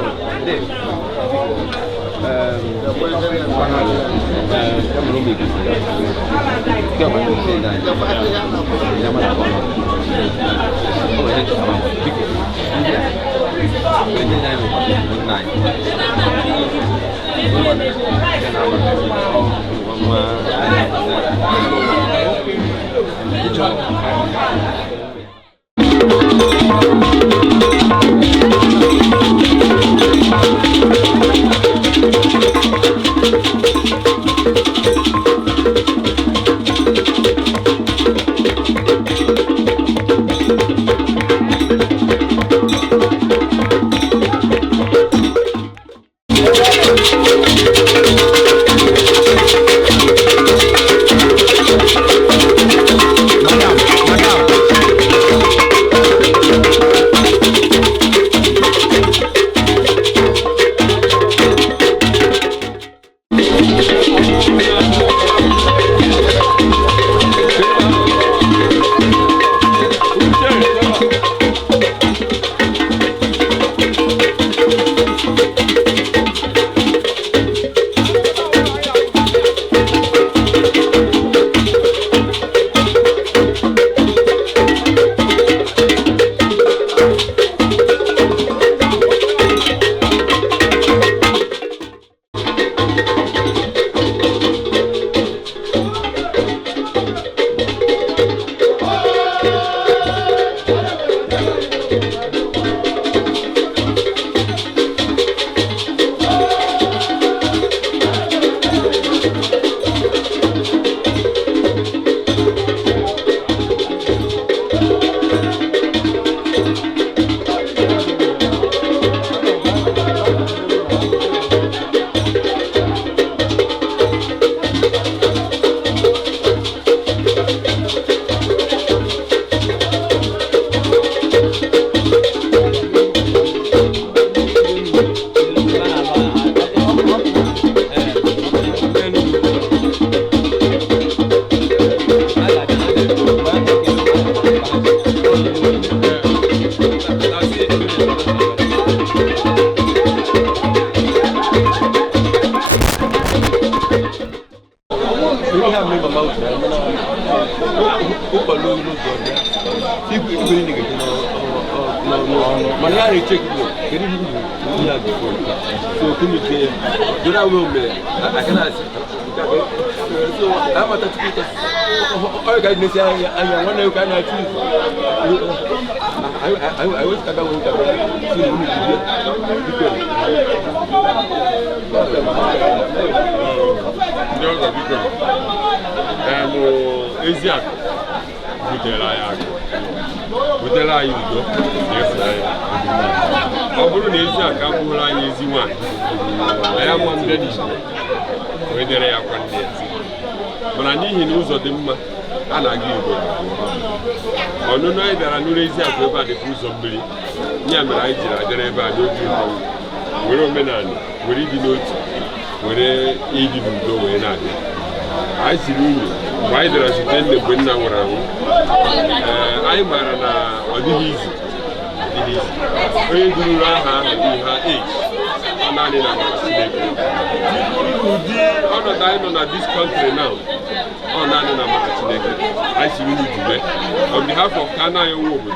On behalf of Hanna and Nwosu,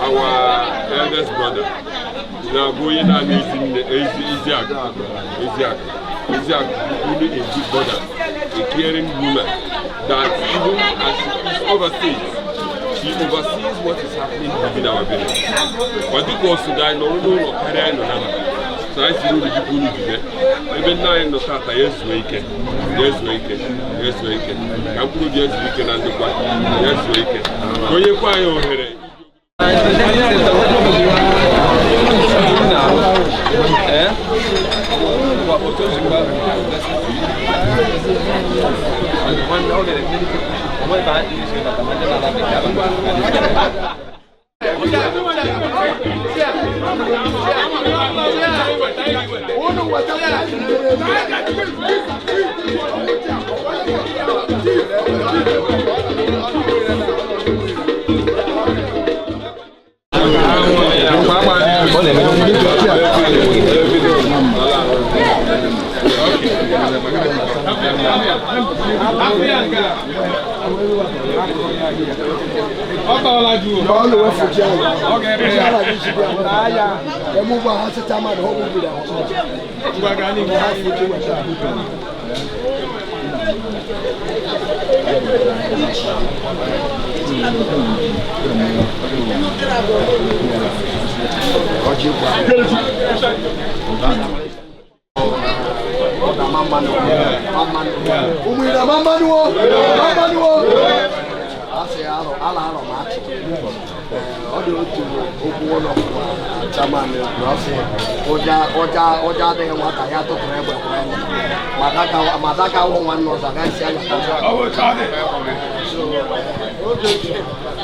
our eldest brother, now going on Isiaq, really a good brother, a caring woman, that even as she is overseas, she oversees what is happening within our village. But because today, no carry no. So I see the people who do that. Even now, I'm not at yes weekend. I'm going to yes weekend and the back. Yes weekend. Go you quiet over here. Okay.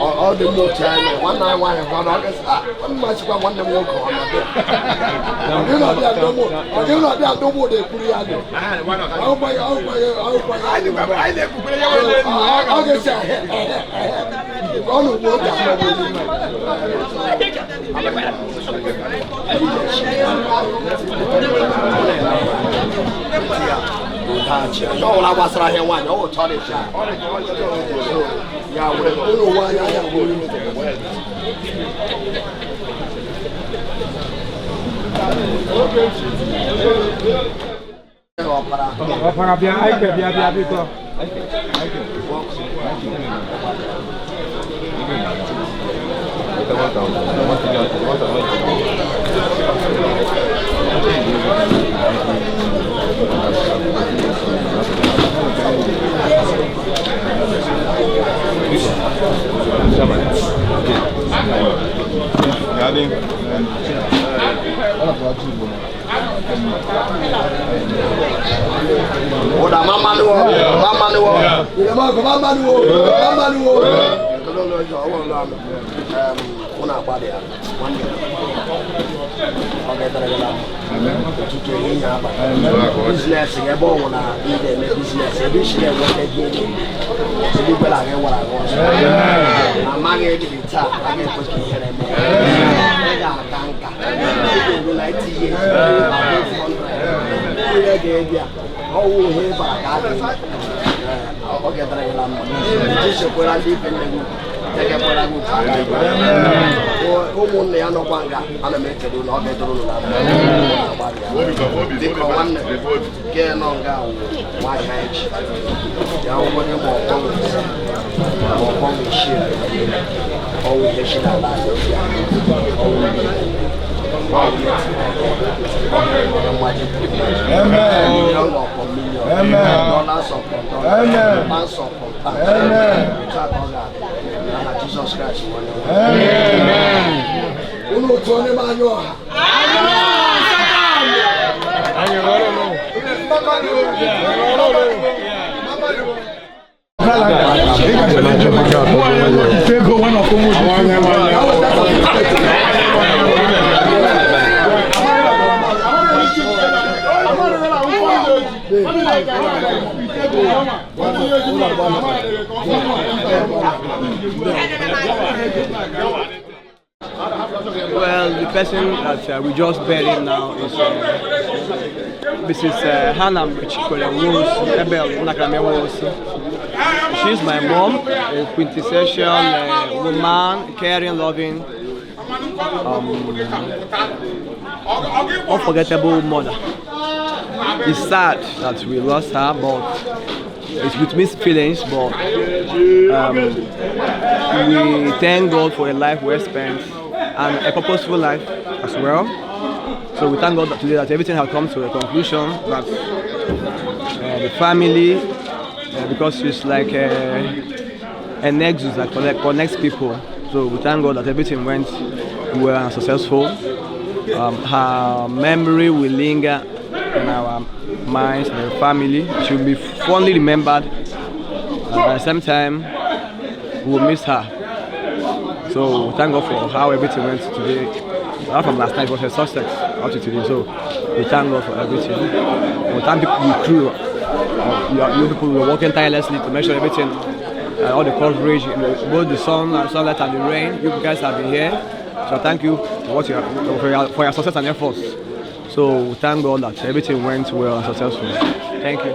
all the more time. One night, one and one August. One much one them walk on. You know that no more. You know that no more. They put it out. I'll buy. I'll get all the work no, I was right here one. Oh, Charlie Shah. Yeah, Jesus Christ. Well, the person that we just buried now is Mrs. Hanna Mgbechikwere Nwosu. She's my mom, a quintessential woman, caring, loving, unforgettable mother. It's sad that we lost her, but it's with mixed feelings, but we thank God for a life well spent and a purposeful life as well. So we thank God that today that everything has come to a conclusion, that the family, because she's like a nexus that connects people. So we thank God that everything went well and successful. Her memory will linger in our minds and our family. She will be fondly remembered. At the same time, we will miss her. So we thank God for how everything went today. Not from last night, it was a success up to today. So we thank God for everything. We thank the crew. You people were working tirelessly to make sure everything, all the coverage, both the sunlight and the rain. You guys have been here. So thank you for your success and efforts. So we thank God that everything went well and successful. Thank you.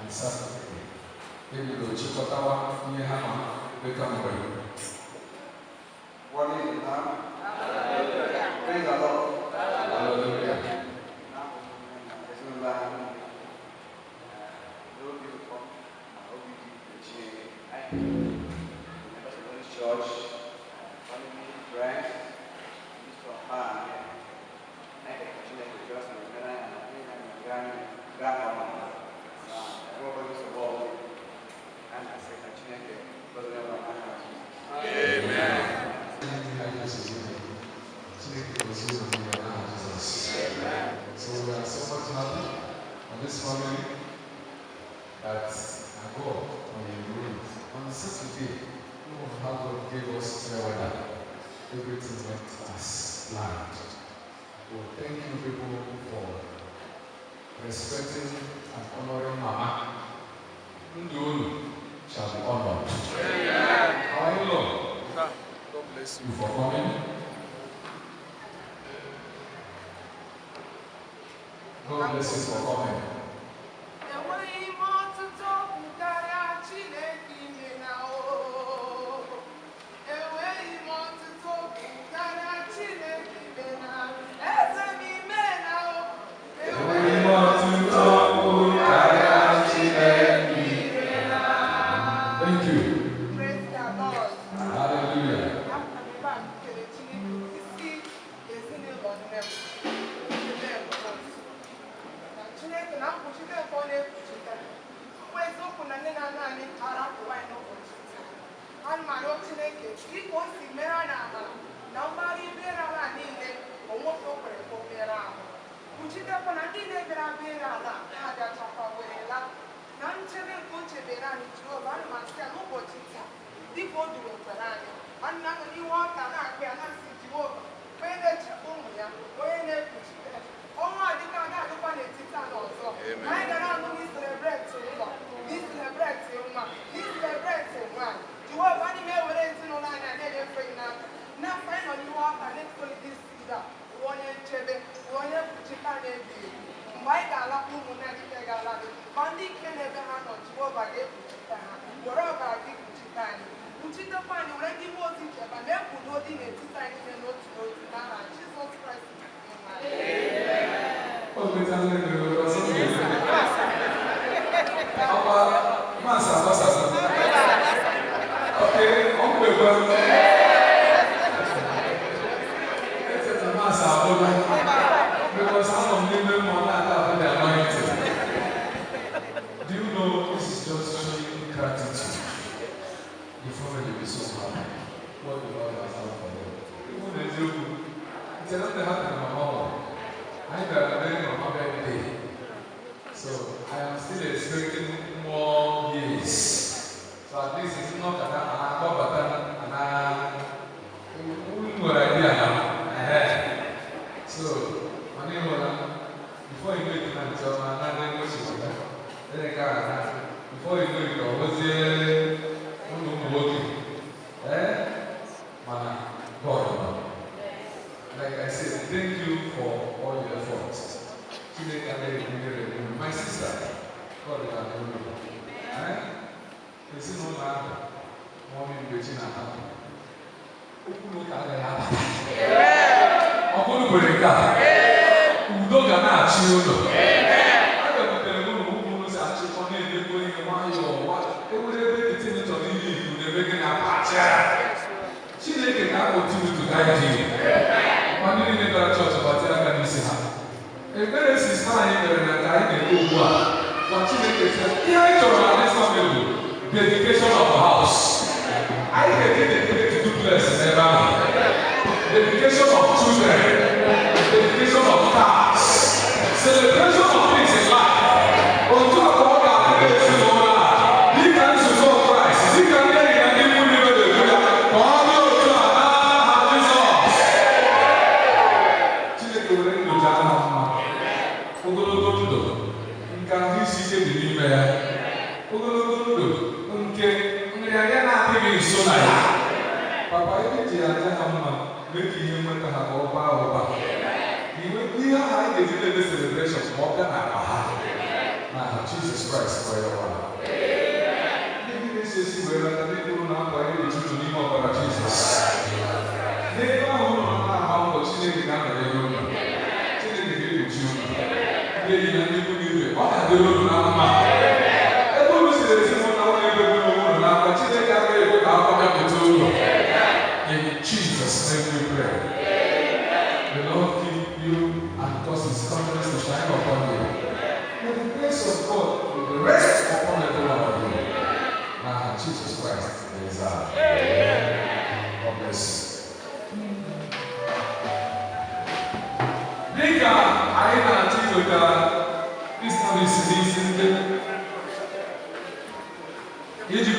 and Saturday. Maybe the Chikotawa near Hanna become away. What is it now? Praise the Lord. Hallelujah. Church, family, friends, Mr. Han, I can continue to trust my grandmother, everybody is involved, and I say continue to Amen. So we are so much happy on this family that I go on the road on Saturday. How God gave us fair weather. Everything went as planned. Well, thank you people for respecting and honoring Mama. Ndulu shall be honored. How are you, Lord? God bless you for coming. God bless you for coming. Thank you. Hallelujah. Jesus Christ for your life. This is where the people now are able to name of Jesus. They don't know how much they can do. They in Jesus' name we pray. The Lord keep you and cause His countenance to shine upon you. May the grace of God will rest upon every one of you. Jesus Christ is God bless you. Dika, I am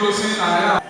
this is